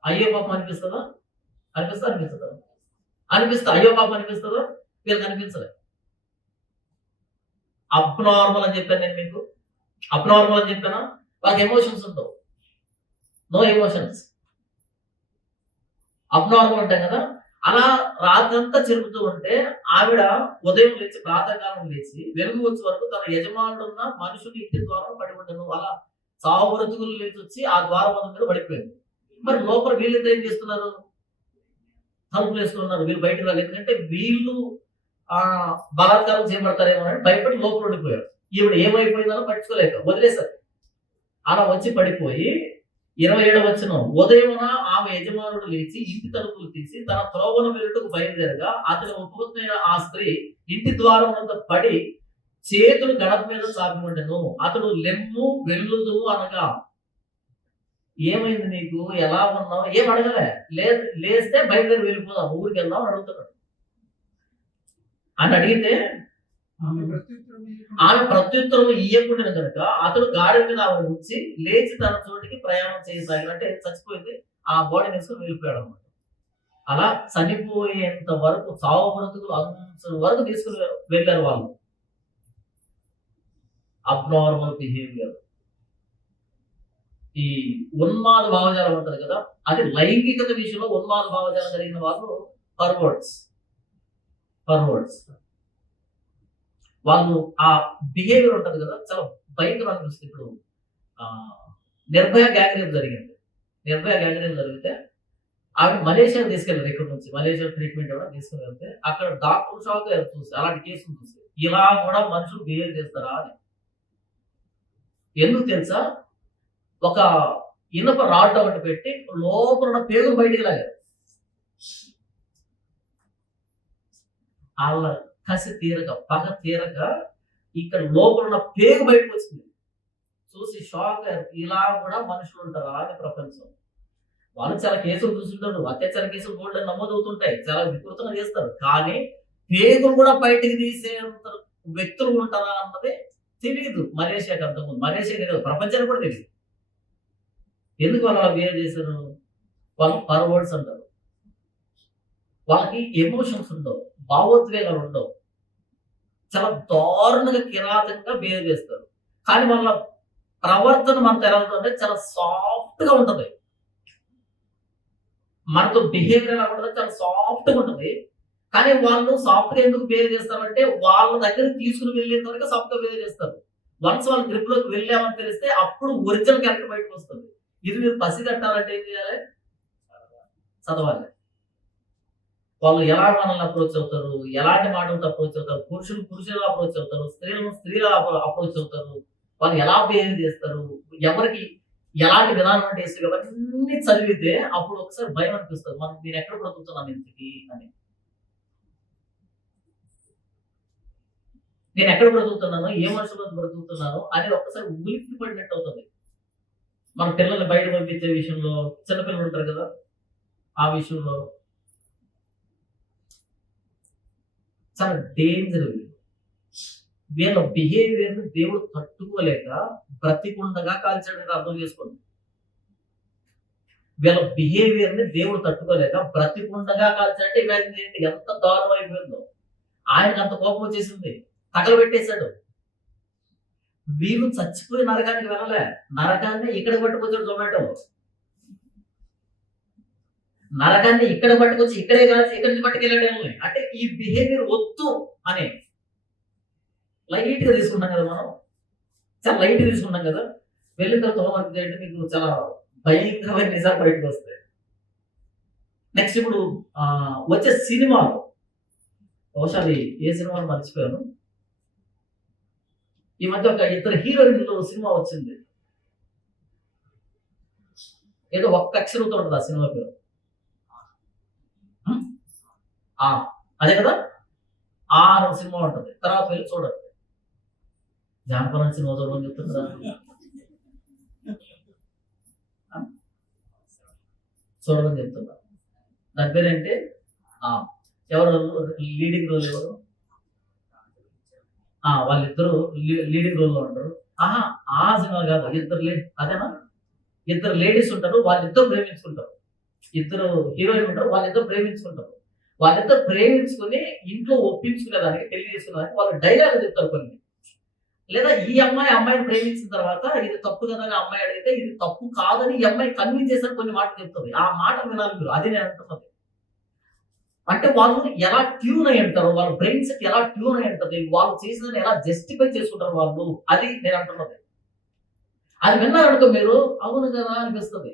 అయ్యో పాపం అనిపిస్తుందా? అనిపిస్తుందా? అనిపిస్తా అయ్యో పాపం అనిపిస్తుందా? వీళ్ళకి అనిపించలే. అప్ నార్మల్ అని చెప్పాను నేను మీకు. అప్ నార్మల్ అని చెప్పానా? వాళ్ళకి ఎమోషన్స్ ఉండవు. No emotions. అప్ నార్మల్ ఉంటాయి కదా. అలా రాత్రంతా చెరుపుతూ ఉంటే ఆవిడ ఉదయం లేచి ప్రాతకాలం లేచి వెలుగు వచ్చే వరకు తన యజమానుడున్న మనుషుని ఇంటి ద్వారం పడి ఉండను. అలా చావు బ్రతుకులు లేచి వచ్చి ఆ ద్వారం మీద పడిపోయింది. మరి లోపల వీళ్ళిద్దరు ఏం చేస్తున్నారు? తలుపులు వేసుకున్నారు. వీళ్ళు బయటకు రాలేదు. ఎందుకంటే వీళ్ళు బలాత్కారం చేయబడతారేమో అని భయపడి లోపల ఉండిపోయారు. ఈవిడ ఏమైపోయిందో పట్టుకోలేక వదిలేశారు. అలా వచ్చి పడిపోయి 27వ వచనం, ఉదయమున ఆమె యజమానుడు లేచి ఇంటి తలుపులు తీసి తన త్రోవను వెళ్ళుటకు బయలుదేరగా అతని ఉపవత్నైన ఆ స్త్రీ ఇంటి ద్వారం వద్ద పడి చేతులు గడప మీద చాపి ఉండెను. అతడు లెమ్ము వెళ్ళుదుము అనగా, ఏమైంది నీకు, ఎలా ఉన్నావు, ఏం అడగలే. లేస్తే బయలుదేరి వెళ్ళిపోదాం, ఊరికి వెళ్దాం అని అడుగుతున్నాడు. అని అడిగితే ఆమె ప్రత్యుత్తరం ఇయ్యకుండా కనుక అతడు గాడి మీద ఆమె ఉంచి లేచి తన చోటికి ప్రయాణం చేయసాగి, అంటే చచ్చిపోయింది, ఆ బాడీ తీసుకుని వెళ్ళిపోయాడు అనమాట. అలా చనిపోయేంత వరకు చావు బ్రతుకులు అంత వరకు తీసుకుని వెళ్ళారు వాళ్ళు. Abnormal behaviour. ఈ ఉన్మాద భావజాలం ఉంటది కదా, అది లైంగికత విషయంలో ఉన్మాద భావజాలం కలిగిన వాళ్ళు పర్వర్డ్స్. వాళ్ళు ఆ బిహేవియర్ ఉంటది కదా, చాలా భయంకరం అనిపిస్తుంది. ఇప్పుడు నిర్భయ గ్యాంగ్ రేప్ జరిగింది. నిర్భయ గ్యాంగ్ రేప్ జరిగితే ఆవిడ మలేషియా తీసుకెళ్ళారు. ఇక్కడ నుంచి మలేషియా ట్రీట్మెంట్ కూడా తీసుకుని వెళ్తే అక్కడ డాక్టర్ షాక్ చూసి అలాంటి కేసులు చూసి ఇలా కూడా మనుషులు బిహేవ్ చేస్తారా అని. ఎందుకు తెలుసా? ఒక ఇనుప రాడ్ ఒకటి పెట్టి లోపల ఉన్న పేగులు బయటికి లాగారు. వాళ్ళ కసి తీరక, పగ తీరక ఇక్కడ లోపల ఉన్న పేగు బయటకు వచ్చింది. చూసి షాక్ అయ్యారు. ఇలా కూడా మనుషులు ఉంటారా అని ప్రపంచం. వాళ్ళు చాలా కేసులు చూస్తుంటారు, అత్యాచార కేసులు కూడా నమోదవుతుంటాయి, చాలా వికృతంగా చేస్తారు. కానీ పేగులు కూడా బయటికి తీసే వ్యక్తులు ఉంటారా అన్నది తెలియదు మలేషియాకి అంతకుముందు. మలేషియా తెలియదు, ప్రపంచానికి కూడా తెలియదు. ఎందుకు వాళ్ళు అలా బిహేవ్ చేశారు? వాళ్ళు పర్వర్డ్స్ అంటారు. వాళ్ళకి ఎమోషన్స్ ఉండవు, భావోద్వేగాలు ఉండవు, చాలా దారుణంగా కిరాతంగా బిహేవ్ చేస్తారు. కానీ వాళ్ళ ప్రవర్తన మనతో ఎలా ఉంటుందంటే చాలా సాఫ్ట్ గా ఉంటది. మనతో బిహేవియర్ ఎలా ఉంటుంది, చాలా సాఫ్ట్ గా ఉంటుంది. కానీ వాళ్ళు సాఫ్ట్ గా ఎందుకు బిహేవ్ చేస్తారంటే వాళ్ళ దగ్గర తీసుకుని వెళ్ళేంత వరకు సాఫ్ట్ గా బిహేవ్ చేస్తారు. వన్స్ వాళ్ళ గ్రిప్ లోకి వెళ్ళామని తెలిస్తే అప్పుడు ఒరిజినల్ క్యారెక్టర్ బయటకు వస్తుంది. ఇది మీరు పసిగట్టాలంటే ఏం చేయాలి? చదవాలి. వాళ్ళు ఎలా మనల్ని అప్రోచ్ అవుతారు, ఎలాంటి మాటలతో అప్రోచ్ అవుతారు, పురుషులు అప్రోచ్ అవుతారు, స్త్రీలు అప్రోచ్ అవుతారు, వాళ్ళు ఎలా బిహేవ్ చేస్తారు, ఎవరికి ఎలాంటి విధానం అంటే ఇష్టం, ఇవన్నీ చదివితే అప్పుడు ఒకసారి భయం అనిపిస్తుంది. నేను ఎక్కడ బ్రతుకుతున్నాను ఇంతకి అని, నేను ఎక్కడ బ్రతుకుతున్నాను, ఏ మనుషులతో బ్రతుకుతున్నాను అని ఒక్కసారి ఉలిక్కి పడినట్టు అవుతుంది. మన పిల్లల్ని బయట పంపించే విషయంలో, చిన్నపిల్లలు ఉంటారు కదా, ఆ విషయంలో చాలా డేంజర్. వీళ్ళ బిహేవియర్ దేవుడు తట్టుకోలేక బ్రతికుండగా కాల్చాడని అర్థం చేసుకోండి. వీళ్ళ బిహేవియర్ ని దేవుడు తట్టుకోలేక బ్రతికుండగా కాల్చాడంటే ఇమాజిన్ చేయండి ఎంత దారుణం అయిపోయిందో. ఆయనకు అంత కోపం వచ్చేసింది, తగలబెట్టేశాడు. వీళ్ళు చచ్చిపోయి నరకానికి వెళ్ళలే, నరకాన్ని ఇక్కడ పట్టుకొచ్చాడు జొమాటో. నరకాన్ని ఇక్కడ పట్టుకొచ్చి ఇక్కడే కాల్చి ఇక్కడి నుంచి పట్టుకెళ్ళాడేమో అంటే ఈ బిహేవియర్ వద్దు అనే లైట్ గా తీసుకుంటాం కదా మనం, చాలా లైట్ గా తీసుకుంటాం కదా. వెళ్ళిన తర్వాత హోంవర్క్ చేయండి, మీకు చాలా భయంకరమైన నిజాలు బయటకు వస్తాయి. నెక్స్ట్ ఇప్పుడు వచ్చే సినిమాలు, బహుశా అది ఏ సినిమాలు మర్చిపోయాను. ఈ మధ్య ఒక ఇద్దరు హీరోయిన్లు సినిమా వచ్చింది, ఏదో ఒక్క అక్షరంతో ఉంటుంది ఆ సినిమా పేరు. అదే కదా, ఆ సినిమా ఉంటుంది. తర్వాత వెళ్ళి చూడండి. జానపదం సినిమా చూడమని చెప్తుందా, చూడమని చెప్తున్నా. దాని పేరేంటి, ఎవరు లీడింగ్ రోల్, ఎవరు వాళ్ళిద్దరు లీడింగ్ రోల్ లో ఉంటారు. ఆ సినిమా కాదు, అదేనా, ఇద్దరు లేడీస్ ఉంటారు, వాళ్ళిద్దరు ప్రేమించుకుంటారు. ఇద్దరు హీరోయిన్ ఉంటారు, వాళ్ళిద్దరు ప్రేమించుకుంటారు. వాళ్ళిద్దరు ప్రేమించుకుని ఇంట్లో ఒప్పించుకునేదానికి, పెళ్లి చేసుకునేదానికి వాళ్ళు డైలాగ్ చెప్తారు కొన్ని. లేదా ఈ అమ్మాయిని ప్రేమించిన తర్వాత ఇది తప్పు కదా అని అమ్మాయి అడిగితే ఇది తప్పు కాదని ఈ అమ్మాయి కన్విన్స్ చేసిన కొన్ని మాటలు చెప్తుంది. ఆ మాట వినాలి మీరు, అది నేను అంటున్నది. అంటే వాళ్ళు ఎలా ట్యూన్ అయి ఉంటారు, వాళ్ళ బ్రెయిన్ సెట్ ఎలా ట్యూన్ అయి ఉంటుంది, వాళ్ళు చేసిన ఎలా జస్టిఫై చేసుకుంటారు వాళ్ళు, అది నేను అంటున్నది. అది విన్నారనుకో మీరు, అవును కదా అనిపిస్తుంది,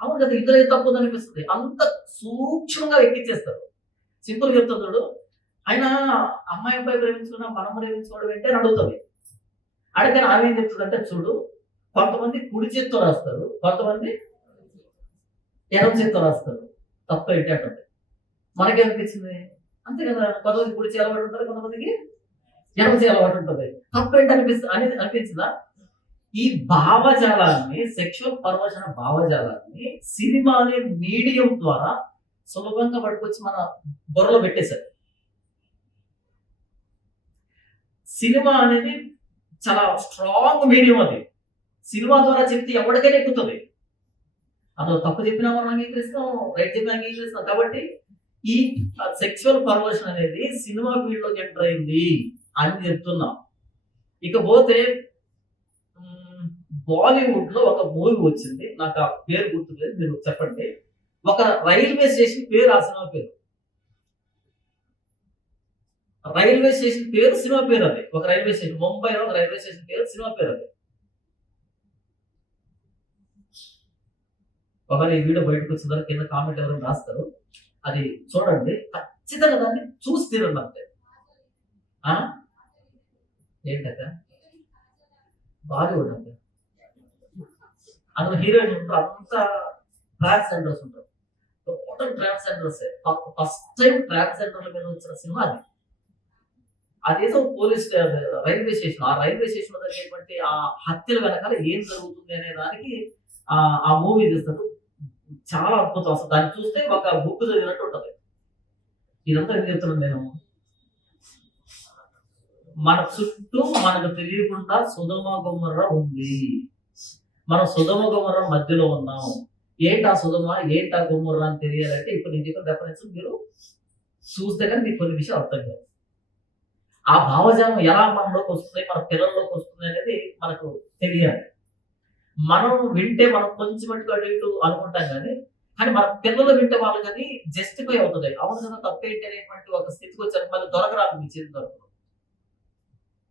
అవును కదా ఇద్దరు తప్పు అనిపిస్తుంది. అంత సూక్ష్మంగా ఎక్కిచ్చేస్తారు. సింపుల్ చెప్తున్నాడు, ఆయన అమ్మాయి ప్రేమించుకున్నా మనం ప్రేమించుకోవడం ఏంటి అని అడుగుతుంది. అడగని ఆమె ఏం చెప్తుందంటే, చూడు కొంతమంది కుడి చేత్తో రాస్తారు, కొంతమంది ఎడమ చేత్తో రాస్తారు, తప్పు ఏంటి అంటుంది. మనకేమనిపించింది, అంతే కదా, కొంతమంది కుడి చేయ అలవాటు ఉంటుంది, కొంతమందికి ఎడమ చేయ అలవాటు ఉంటుంది, తప్పు ఏంటి అనేది అనిపించిందా? ఈ భావజాలాన్ని, సెక్షువల్ పర్వర్షన్ భావజాలాన్ని సినిమా అనే మీడియం ద్వారా సులభంగా పట్టుకొచ్చి మన బుర్రలో పెట్టేశారు. సినిమా అనేది చాలా స్ట్రాంగ్ మీడియం, అది సినిమా ద్వారా చెప్తే ఎవరికైనా ఎక్కుతుంది. అందులో తప్పు చెప్పినా మనం అంగీకరిస్తాం, రైట్ చెప్పినా అంగీకరిస్తాం. కాబట్టి ఈ సెక్షువల్ పర్వర్షన్ అనేది సినిమా ఫీల్డ్ లోకి ఎంటర్ అయింది అని చెప్తున్నాం. ఇకపోతే బాలీవుడ్ లో ఒక మూవీ వచ్చింది, నాకు ఆ పేరు గుర్తులేదు, మీరు చెప్పండి. ఒక రైల్వే స్టేషన్ పేరు, ఆ సినిమా పేరు, రైల్వే స్టేషన్ పేరు సినిమా పేరు అది. ఒక రైల్వే స్టేషన్, ముంబైలో ఒక రైల్వే స్టేషన్ పేరు సినిమా పేరు అది. ఒకవేళ ఈ వీడియో బయటకు వచ్చిన తర్వాత కింద కామెంట్ ఎవరైనా రాస్తారు, అది చూడండి, ఖచ్చితంగా దాన్ని చూసి తీరండి అంతే. ఏంటక్క బాలీవుడ్ అంటే అందులో హీరోయిన్ ఉంటారు, అంతా ట్రాన్స్జెండర్స్ ఉంటారు, టోటల్ ట్రాన్స్జెండర్స్. ఫస్ట్ టైం ట్రాన్స్జెండర్ల మీద వచ్చిన సినిమా అది. అదేదో పోలీస్ రైల్వే స్టేషన్, ఆ రైల్వే స్టేషన్ లో జరిగేటువంటి ఆ హత్యల వెనకాల ఏం జరుగుతుంది అనే దానికి ఆ మూవీ చేస్తారు. చాలా అద్భుతం, అసలు దాన్ని చూస్తే ఒక బుక్ చదివినట్టు ఉంటది. ఇదంతా ఏం చెప్తున్నాను నేను, మన చుట్టూ మనకు తెలియకుండా సొదొమ గొమొర్రా ఉంది, మనం సొదొమ గొమొర్రా మధ్యలో ఉన్నాం. ఏంటా సొదొమ, ఏంటా గొమొర్రా అని తెలియాలంటే ఇప్పుడు నేను చెప్పిన రెఫరెన్స్ మీరు చూస్తే కానీ మీకు కొన్ని విషయాలు అర్థం కావు. ఆ భావజాలం ఎలా మనలోకి వస్తుంది, మన పిల్లల్లోకి వస్తుంది అనేది మనకు తెలియాలి. మనం వింటే మనం కొంచెం మటుకు అటు ఇటు అనుకుంటాం కానీ మన పిల్లలు వింటే వాళ్ళకి అది జస్టిఫై అవుతుంది. అవును కదా, తప్పేంటి అనేటువంటి ఒక స్థితికి వచ్చారు, మళ్ళీ దొరకరాదు మీ చేతి దొరకదు.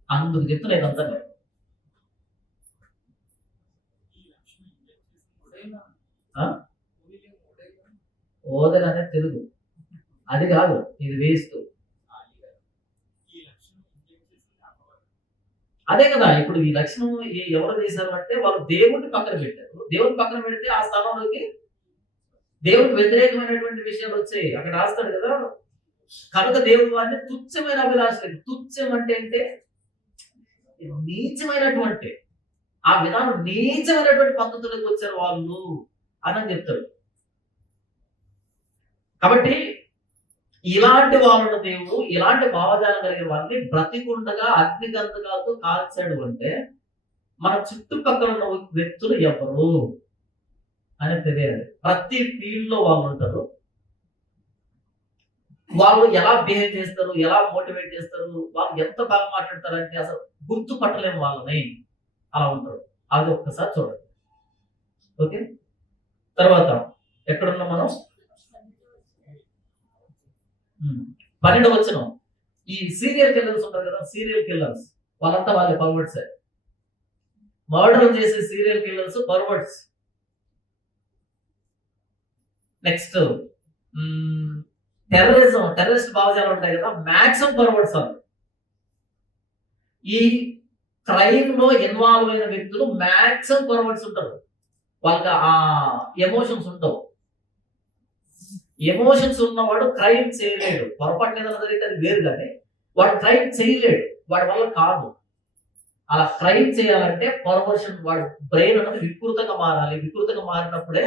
అందుకు చెప్తున్నా ఇదంతా నేను. ఓదర్ అనేది తెలుగు, అది కాదు, ఇది వేస్ట్. అదే కదా, ఇప్పుడు ఈ లక్షణం ఎవరు చేశారు అంటే వాళ్ళు దేవుడిని పక్కన పెట్టారు. దేవుడిని పక్కన పెడితే ఆ స్థానంలోకి దేవుడికి వ్యతిరేకమైనటువంటి విషయాలు వచ్చాయి. అక్కడ రాస్తాడు కదా, కనుక దేవుడు వారిని తుచ్చమైన అభిలాషలు, తుచ్చం అంటే నీచమైనటువంటి ఆ విధానం, నీచమైనటువంటి పద్ధతులకు వచ్చారు వాళ్ళు అని చెప్తాడు. కాబట్టి ఇలాంటి వాళ్ళను దేవుడు ఇలాంటి భావజాలం కలిగిన వాళ్ళని బ్రతికుండగా అగ్నిగంధకాలతో కాల్చాడు అంటే మన చుట్టుపక్కల ఉన్న వ్యక్తులు ఎవరు అని తెలియాలి. ప్రతి ఫీల్డ్ లో వాళ్ళు ఉంటారు, వాళ్ళు ఎలా బిహేవ్ చేస్తారు, ఎలా మోటివేట్ చేస్తారు, వాళ్ళు ఎంత బాగా మాట్లాడతారు అంటే అసలు గుర్తుపట్టలేము వాళ్ళని, అలా ఉంటారు. అది ఒక్కసారి చూడండి. ఓకే, తర్వాత ఎక్కడున్నాం మనం? 12వ వచనం. ఈ సీరియల్ కిల్లర్స్ ఉంటారు కదా, సీరియల్ కిల్లర్స్ వాళ్ళంతా వాళ్ళే పర్వర్ట్స్. మర్డర్ చేసే serial killers perverts. Next terrorist భావజాలు ఉంటాయి కదా, మాక్సిమం పర్వర్ట్స్ వాళ్ళు. ఈ క్రైమ్ లో ఇన్వాల్వ్ అయిన వ్యక్తులు మాక్సిమం పర్వర్ట్స్ ఉంటారు. వాళ్ళకి ఆ ఎమోషన్స్ ఉండవు. ఎమోషన్స్ ఉన్నవాడు క్రైమ్ చేయలేడు. పొరపాటు ఏదైనా జరిగితే అది వేరు, కానీ వాడు క్రైమ్ చేయలేడు, వాడి వల్ల కాదు. అలా క్రైమ్ చేయాలంటే పర్వర్షన్, వాడు బ్రెయిన్ అనేది వికృతంగా మారాలి. వికృతంగా మారినప్పుడే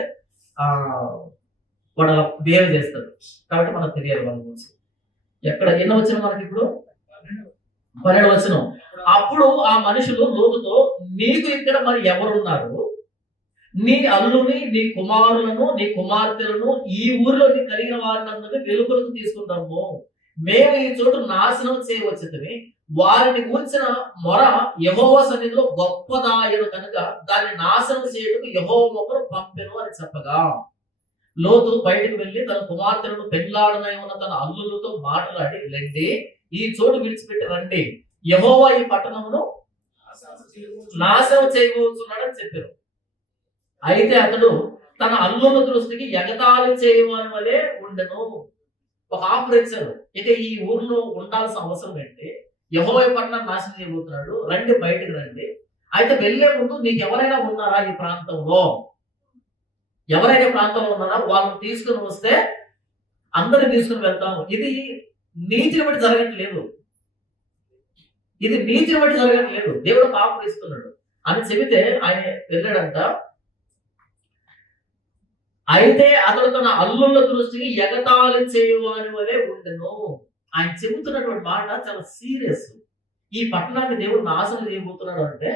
వాడు అలా బిహేవ్ చేస్తాడు. కాబట్టి మనకు తెలియాలి వాళ్ళ గురించి. ఎక్కడ ఎన్నో వచ్చిన మనకి ఇప్పుడు 12వ వచనం. అప్పుడు ఆ మనుషులు లోతుతో, నీకు ఇక్కడ మరి ఎవరున్నారు? నీ అల్లుని, నీ కుమారులను, నీ కుమార్తెలను ఈ ఊరిలో నీ కలిగిన వారినందరినీ వెలుపలకు తీసుకుంటాము. మేము ఈ చోటు నాశనం చేయవచ్చుతమే. వారిని కూర్చిన మొర యెహోవా సన్నిధిలో గొప్పదాయను కనుక దాన్ని నాశనం చేయటకు యెహోవా మొక్కను పంపెను అని చెప్పగా, లోతు బయటకు వెళ్లి తన కుమార్తెలను పెళ్లాడనై ఉన్న తన అల్లులతో మాట్లాడి, రండి, ఈ చోటు విడిచిపెట్టి రండి, యెహోవా ఈ పట్టణమును నాశనం చేయబోతున్నాడని చెప్పారు. అయితే అతడు తన అల్లుల దృష్టికి ఎగతాళి చేయమని వలె ఉండెను. ఒక ఆపరేషన్. ఇక ఈ ఊర్లో ఉండాల్సిన అవసరం ఏంటి? యెహోవా ఈ పట్టణాన్ని నాశనం చేయబోతున్నాడు, రండి, బయటకు రండి. అయితే వెళ్లే ముందు నీకు ఎవరైనా ఉన్నారా ఈ ప్రాంతంలో? ఎవరైనా ప్రాంతంలో ఉన్నారా? వాళ్ళని తీసుకుని వస్తే అందరిని తీసుకుని వెళ్తాము. ఇది నీతిని బట్టి జరగట్లేదు. ఇది నీతిని బట్టి జరగట్లేదు. దేవుడు ఆపరిస్తున్నాడు అని చెబితే ఆయన వెళ్ళాడంట. అయితే అతడు తన అల్లుల దృష్టికి ఎగతాళి చేయవాని వలె ఉండెను. ఆయన చెబుతున్నటువంటి మాట చాలా సీరియస్. ఈ పట్టణాన్ని దేవుడు నాశనం చేయబోతున్నాడు అంటే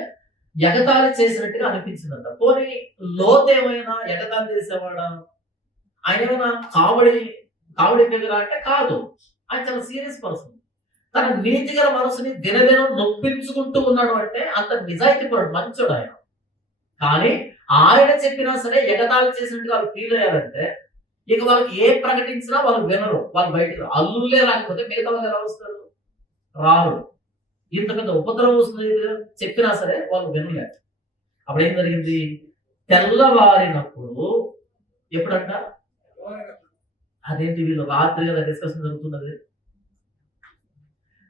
ఎగతాళి చేసినట్టుగా అనిపించిందంట. పోనీ లోతు ఏమైనా ఎగతాళి చేసేవాడా? ఆయన ఏమైనా కామెడీ ఫిగర్ అంటే కాదు. ఆయన చాలా సీరియస్ పర్సన్. తన నీతిగల మనసుని దినదినం నొప్పించుకుంటూ ఉన్నాడు అంటే అంత నిజాయితీ పడు, మంచోడు ఆయన. కానీ ఆయన చెప్పినా సరే ఎగతాళి చేసినట్టుగా వాళ్ళు ఫీల్ అయ్యారంటే ఇక వాళ్ళకి ఏ ప్రకటించినా వాళ్ళు వినరు, వాళ్ళు బయటకు అల్లుళ్ళే రాకపోతే మిగతా వాళ్ళు ఎలా వస్తారు? రారు. ఇంత పెద్ద ఉపద్రవం వస్తుంది చెప్పినా సరే వాళ్ళు వినలేరు. అప్పుడు ఏం జరిగింది? తెల్లవారినప్పుడు, ఎప్పుడంట? అదేంటి వీళ్ళు రాత్రి కదా డిస్కషన్ జరుగుతున్నది.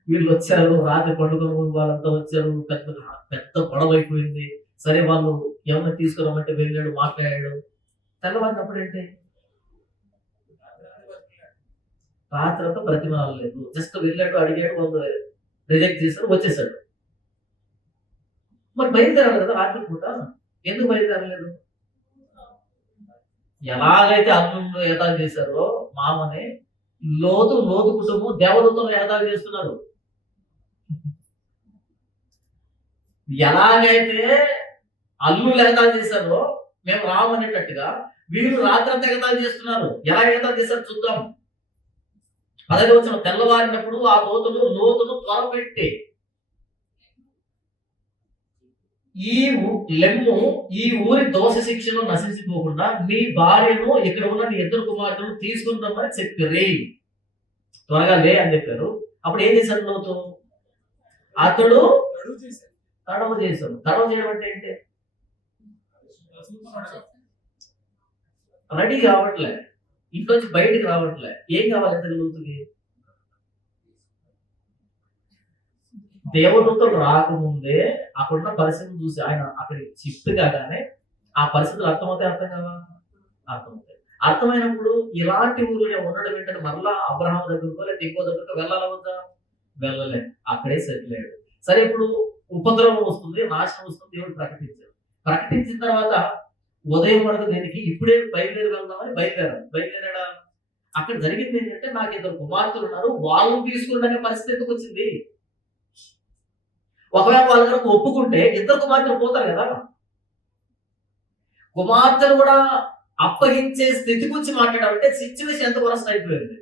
వీళ్ళు వచ్చారు, రాత్రి పండుగ వాళ్ళంతా వచ్చారు, పెద్ద పెద్ద గొడవ అయిపోయింది. సరే వాళ్ళు ఏమన్నా తీసుకురామంటే వెళ్ళాడు, మాట్లాడాడు. తెల్లవారినప్పుడు ఏంటి? రాత్రి అంతా బ్రతిమాలలేదు, జస్ట్ వెళ్ళాడు, అడిగాడు, వాళ్ళు రిజెక్ట్ చేశారు, వచ్చేసాడు. మరి బయలుదేరాలి కదా రాత్రి పూట. ఎందుకు బయలుదేరలేదు? ఎలాగైతే అల్లుళ్ళు ఏతాలు చేశారో మామని, లోతు కుటుంబం దేవదూతలు ఏతాలు చేస్తున్నారు. ఎలాగైతే అల్లుళ్ళు ఎగతాలు చేశారో మేము రామనేటట్టుగా వీళ్ళు రాత్రంతా ఎగతాలు చేస్తున్నారు. ఎలా ఎగతాలు చేశారు చూద్దాం. 10వ వచనం. తెల్లవారినప్పుడు ఆ లోతును త్వరపెట్టి ఈ ఊరి దోష శిక్షను నశించిపోకుండా నీ భార్యను, ఇక్కడ ఉన్న నీ ఇద్దరు కుమార్తెను తీసుకుంటామని చెప్పిర్రి. త్వరగా లే అని చెప్పారు. అప్పుడు ఏం చేశాడు లోతు? అతడు తడవ చేశాడు. తడవ చేయడం అంటే ఏంటి? రెడీ కావట్లే, ఇంట్లోంచి బయటికి రావట్లే. ఏం కావాలి ఎంత లోతుకి? దేవదూతలు రాకముందే అక్కడున్న పరిస్థితిని చూసి ఆయన అక్కడికి షిఫ్ట్ కాగానే ఆ పరిస్థితులు అర్థమవుతాయి, అర్థం కావా? అర్థమవుతాయి. అర్థమైనప్పుడు ఇలాంటి ఊరిలో ఉండడం ఏంటంటే మరలా అబ్రహాం దగ్గరకు లేదా ఇంకో దగ్గరకు వెళ్ళాలా వద్దా? వెళ్ళలే, అక్కడే సెటిల్ అయ్యాడు. సరే, ఇప్పుడు ఉపద్రవం వస్తుంది, నాశనం వస్తుంది, దేవుడు ప్రకటించాడు. ప్రకటించిన తర్వాత ఉదయం వరకు దేనికి ఇప్పుడే బయలుదేరి వెళ్దామని బయలుదేరాడా? అక్కడ జరిగింది ఏంటంటే, నాకు ఇద్దరు కుమార్తెలు ఉన్నారు, వాళ్ళని తీసుకుంటే పరిస్థితి ఎందుకు వచ్చింది? ఒకవేళ వాళ్ళ కనుక ఒప్పుకుంటే ఇద్దరు కుమార్తెలు పోతారు కదా. కుమార్తెలు కూడా అప్పగించే స్థితి గురించి మాట్లాడాలంటే సిచ్యువేషన్ ఎంత వరస్ట్ అయిపోయింది.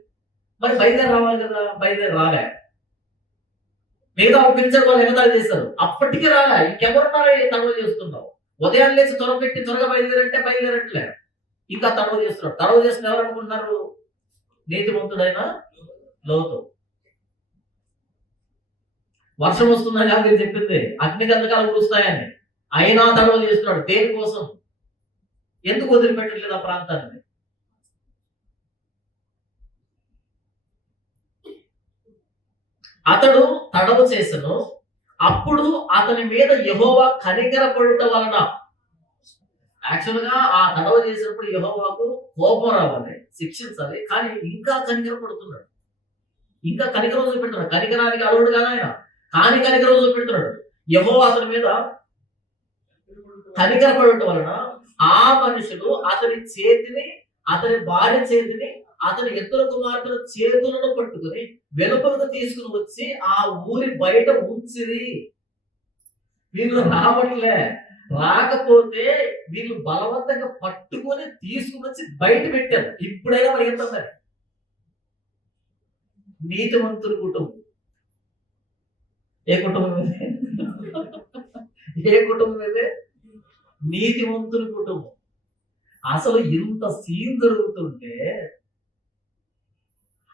మరి బయలుదేరి రావాలి కదా, బయలుదేరి రాలే. మిగతా పిలిచారు, వాళ్ళు ఎగతాళి చేశారు, అప్పటికీ రాలే. ఇంకెవరున్నారో తడవ చేస్తున్నావు. ఉదయం లేచి త్వరగా బయలుదేరంటే బయలుదేరట్లే. ఇంకా తడవ చేస్తున్నాడు. తడవ చేస్తున్న ఎవరు అనుకుంటున్నారు? నీతిమంతుడైన లోతు. వర్షం వస్తుందని కాదు మీరు చెప్పింది, అగ్ని గంధకాలు కురుస్తాయని. అయినా తడవ చేస్తున్నాడు. దేనికోసం? ఎందుకు వదిలిపెట్టట్లేదు ఆ ప్రాంతాన్ని? అతడు తడవ చేసను, అప్పుడు అతని మీద యెహోవా కనికరపడుట వలన. యాక్చువల్ గా ఆ తడవ చేసినప్పుడు యెహోవాకు కోపం రావాలి, శిక్షించాలి. కానీ ఇంకా కనికరపడుతున్నాడు, ఇంకా కనికరం చూపెడుతున్నాడు. కనికరానికి అలవాడు కానీ ఆయన, కానీ కనికరం చూపెడుతున్నాడు. యెహోవా అతని మీద కనికరపడటం వలన ఆ మనుషులు అతని చేతిని, అతని భార్య చేతిని, అతని ఇద్దరు కుమార్తెల చేతులను పట్టుకుని వెలుపలకు తీసుకుని వచ్చి ఆ ఊరి బయట ఉంచిరి. వీళ్ళు రావట్లే, రాకపోతే వీళ్ళు బలవంతంగా పట్టుకొని తీసుకుని వచ్చి బయట పెట్టారు. ఇప్పుడైనా మరి ఎంత నీతివంతుల కుటుంబం. ఏ కుటుంబం ఇది? ఏ కుటుంబం ఇది? నీతివంతుల కుటుంబం. అసలు ఇంత సీన్ జరుగుతుంటే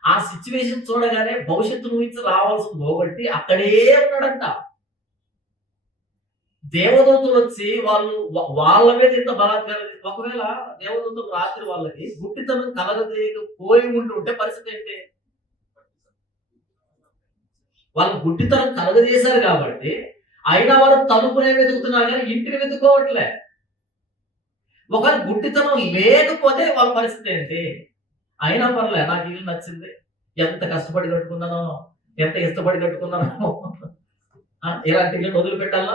ఆ సిచ్యువేషన్ చూడగానే భవిష్యత్తు నుంచి రావాల్సింది పోగొట్టి అక్కడే ఉన్నాడంట. దేవదూతలు వచ్చి వాళ్ళ మీద ఇంత బలాత్కారం. ఒకవేళ దేవదూతలు రాత్రి వాళ్ళకి గుడ్డితనం కలగజేయకపోయి ఉంటుంటే పరిస్థితి ఏంటి? వాళ్ళు గుడ్డితనం కలగజేశారు కాబట్టి అయినా వారు తలుపునే వెతుకుతున్నారు కానీ ఇంటిని వెతుక్కోవట్లే. ఒకవేళ గుడ్డితనం లేకపోతే వాళ్ళ పరిస్థితి ఏంటి? అయినా పర్లే, నాకు ఇల్లు నచ్చింది, ఎంత కష్టపడి కట్టుకున్నానో, ఎంత ఇష్టపడి కట్టుకున్నానో, ఇలాంటి ఇల్లు వదిలిపెట్టాలా?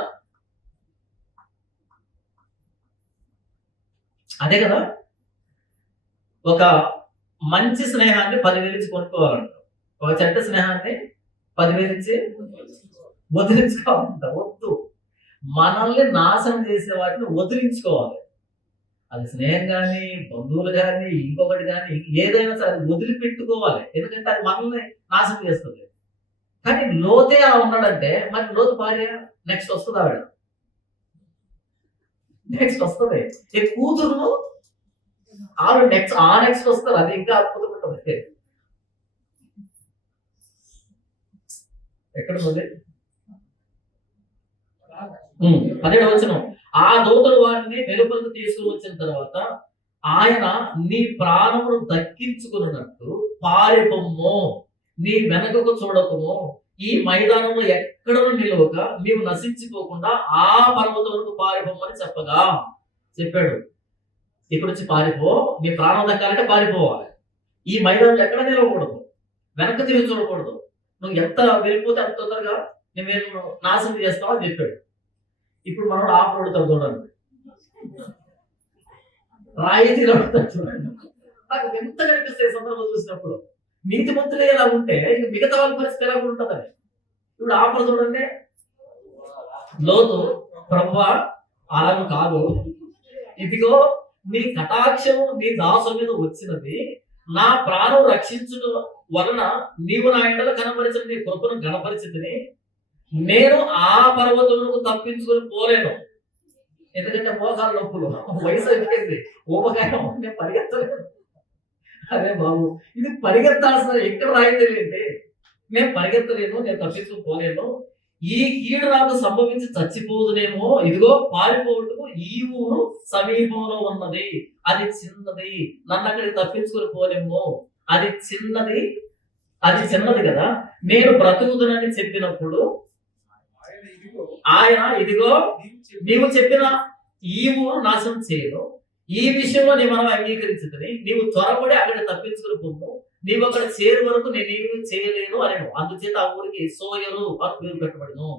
అదే కదా. ఒక మంచి స్నేహాన్ని 10,000 ఇచ్చి కొనుక్కోవాలంట, ఒక చెడ్డ స్నేహాన్ని 10,000 ఇచ్చి వదిలించుకోవాలంట. వద్దు, మనల్ని నాశనం చేసే వాటిని వదిలించుకోవాలి. అది స్నేహం కానీ, బంధువులు కానీ, ఇంకొకటి కానీ, ఏదైనా సరే అది వదిలిపెట్టుకోవాలి. ఎందుకంటే అది మనల్ని నాశనం చేస్తుంది. కానీ లోతే అలా ఉన్నాడంటే మరి లోతు భార్య నెక్స్ట్ వస్తుంది, ఆవిడ నెక్స్ట్ వస్తుంది. ఈ కూతురు ఆవిడ నెక్స్ట్ వస్తారు. అది ఇంకా అద్భుతం ఉంటుంది. ఎక్కడ ఉంది? 17వ వచనం. ఆ దూతలు వారిని వెలుపలకు తీసుకుని వచ్చిన తర్వాత ఆయన, నీ ప్రాణమును దక్కించుకున్నట్టు పారిపోమ్ము, నీ వెనకకు చూడకము, ఈ మైదానంలో ఎక్కడను నిలవక నీవు నశించిపోకుండా ఆ పర్వతములకు పారిపోమ్మని చెప్పాడు. ఇక్కడ వచ్చి పారిపో, నీ ప్రాణం దక్కాలంటే పారిపోవాలి. ఈ మైదానంలో ఎక్కడ నిలవకూడదు, వెనక తిరిగి చూడకూడదు. నువ్వు ఎంత వెళ్ళిపోతే అంత తొందరగా నేను నాశనం చేస్తావు అని చెప్పాడు. ఇప్పుడు మనోడు ఆఫ్ రోడ్తాడు చూడండి, రాయి తీరవుతాడు చూడండి. నాకు ఎంత కనిపిస్తాయి సందర్భం చూసినప్పుడు. నీతిమంతులే ఎలా ఉంటే ఇంక మిగతా వాళ్ళ పరిస్థితి ఎలా ఉంటుందని. ఇప్పుడు ఆఫర్ చూడండి, లోతు, ప్రభువా అలా కాదు, ఇదిగో నీ కటాక్షము నీ దాసు మీద వచ్చినది, నా ప్రాణం రక్షించడం వలన నీవు నా ఎండలో కనపరిచిన నీ కృపను గణపరిచితిని, నేను ఆ పర్వతములకు తప్పించుకొని పోలేను. ఎందుకంటే మోకాలు నొప్పులు, వయసు అయిపోయింది, ఉపకారం, నేను పరిగెత్తలేను. అదే బాబు, ఇది పరిగెత్తాల్సిన ఎక్కడ రాయి తెలియండి. నేను పరిగెత్తలేను, నేను తప్పించుకొని పోలేను, ఈ కీడు నాకు సంభవించి చచ్చిపోదునేమో. ఇదిగో పారిపోవటకు ఈ ఊరు సమీపంలో ఉన్నది, అది చిన్నది, నన్ను అక్కడికి తప్పించుకొని పోలేమో, అది చిన్నది కదా. నేను బ్రతుకుదునని చెప్పినప్పుడు ఆయన, ఇదిగో నీవు చెప్పిన ఈ ఊరు నాశనం చేయను, ఈ విషయంలో నీ మనం అంగీకరించుకుని నీవు త్వరపడి అక్కడ తప్పించుకుని పొమ్ము, నీవు అక్కడ చేరు వరకు నేనేమి చేయలేను అని. అందుచేత ఆ ఊరికి సోయరు అని పేరు పెట్టబడిను.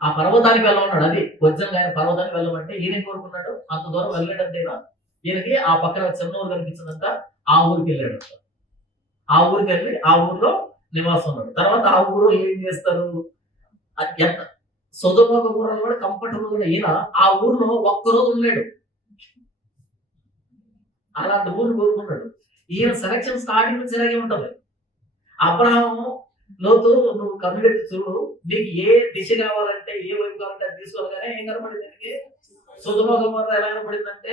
ఆ పర్వతానికి వెళ్ళమన్నాడు. అది వజ్రంగా ఆయన పర్వతానికి వెళ్ళమంటే ఈయన కోరుకున్నాడు. అంత దూరం వెళ్ళాడంతేనా, ఈయనకి ఆ పక్కన చిన్న ఊరు కనిపించిందంట, ఆ ఊరికి వెళ్ళాడంట. ఆ ఊరికి వెళ్ళి ఆ ఊర్లో నివాసం ఉన్నాడు. తర్వాత ఆ ఊరు ఏం చేస్తారు, ఎంత సొదొమ గొమొర్రా కూడా కంఫర్టబుల్ గా ఈయన ఆ ఊర్లో ఒక్కరోజు ఉన్నాడు. అలాంటి ఊరు కోరుకున్నాడు. ఈయన సెలక్షన్ స్టార్టింగ్ నుంచి ఇలాగే ఉంటది. అబ్రహాము, లోతు, నువ్వు కమ్యూనిటీ చూడు, నీకు ఏ దిశ కావాలంటే, ఏ వైపు కావాలంటే అది తీసుకోవాలి. కానీ ఏం కనపడింది, సొదొమ గొమొర్రా ఎలా కనబడిందంటే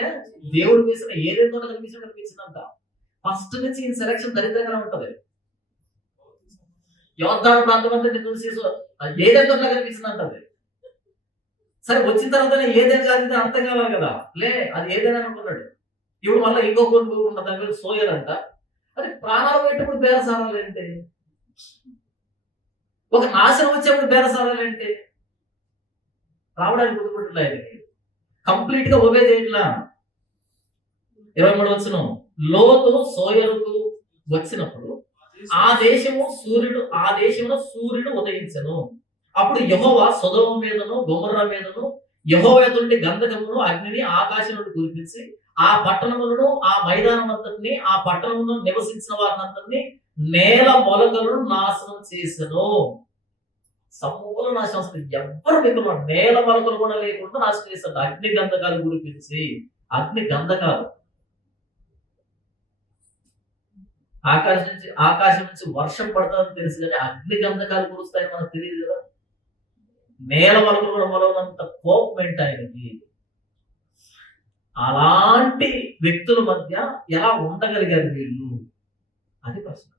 దేవుడు వేసిన ఏదైనా కనిపించిందంట. ఫస్ట్ నుంచి ఈ సెలక్షన్ దరిద్రంగా ఉంటది. యోర్దాను ప్రాంతం అంతా చూసి ఏదైనా కనిపించిందంట అది. సరే వచ్చిన తర్వాత ఏదైనా కాదు అర్థం కావాలి కదా, లే అది ఏదైనా అనుకున్నాడు. ఇప్పుడు మళ్ళీ ఇంకో కోరుకుంటున్న దాని మీద సోయర్ అంట. అది ప్రాణాలు పెట్టినప్పుడు బేరసారాలు ఏంటి? ఒక నాశనం వచ్చేప్పుడు బేరసారాలు ఏంటి? రావడానికి గుర్తుపెట్టులే ఆయనకి. కంప్లీట్ గా ఒబే చేయట్లా. 23 వచనం, లోతు సోయరుకు వచ్చినప్పుడు ఆ దేశంలో సూర్యుడు ఉదయించెను. అప్పుడు యెహోవా సొదొమ మీదను గొమొర్రా మీదను యెహోవా నుండి గంధకమును అగ్నిని ఆకాశం నుండి కురిపించి ఆ పట్టణములను ఆ మైదానం అంతటిని ఆ పట్టణంలో నివసించిన వారినంతటిని నేల మొలకలను నాశనం చేసెను. సమూల నాశనం వస్తుంది. ఎవ్వరు మిగులు నేల మొలకలు కూడా లేకుండా నాశనం చేస్తాడు. అగ్ని గంధకాలు కురిపించి, అగ్ని గంధకాలు ఆకాశం నుంచి వర్షం పడతాదని తెలుసు కానీ అగ్ని గంధకాలు కురుస్తాయని మనకు తెలియదు కదా. నేల మొలకలు కూడా మొలవనంత కోపం ఏంటి ఆయనకి. అలాంటి వ్యక్తుల మధ్య ఎలా ఉండగలిగారు వీళ్ళు? అది ప్రశ్న.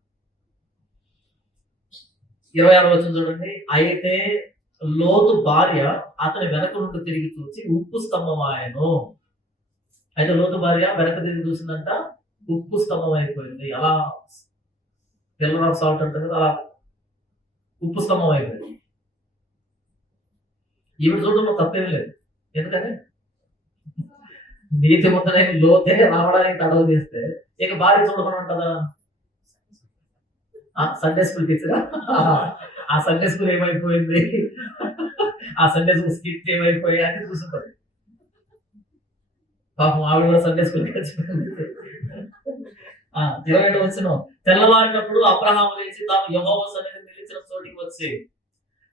26 వచనం చూడండి. అయితే లోతు భార్య అతని వెనక నుండి తిరిగి చూసి ఉప్పు స్తంభం ఆయను. అయితే లోతు భార్య వెనక తిరిగి చూసిందంట, ఉప్పు స్తంభం అయిపోయింది. అలా పిల్లర్ ఆఫ్ సాల్ట్ అంటారు కదా, అలా ఉప్పు స్తంభం అయిపోయింది. ఈవిడ చూడడంలో తప్పేం లేదు. ఎందుకని నీతి ముద్దనే లోతే రావడానికి తడవ చేస్తే ఇక భార్య చూడమని ఉంటుందా? సండే స్కూల్ టీచరా? ఆ సండే స్కూల్ ఏమైపోయింది, ఆ సండే స్కూల్ స్కిట్ ఏమైపోయి అని చూసుంటది. పాపం ఆవిడ కూడా సండే స్కూల్కి వచ్చింది. 27 వచనం, తెల్లవారినప్పుడు అబ్రహాము లేచి తాను యెహోవా సన్నిధిని నిలిచిన చోటికి వచ్చి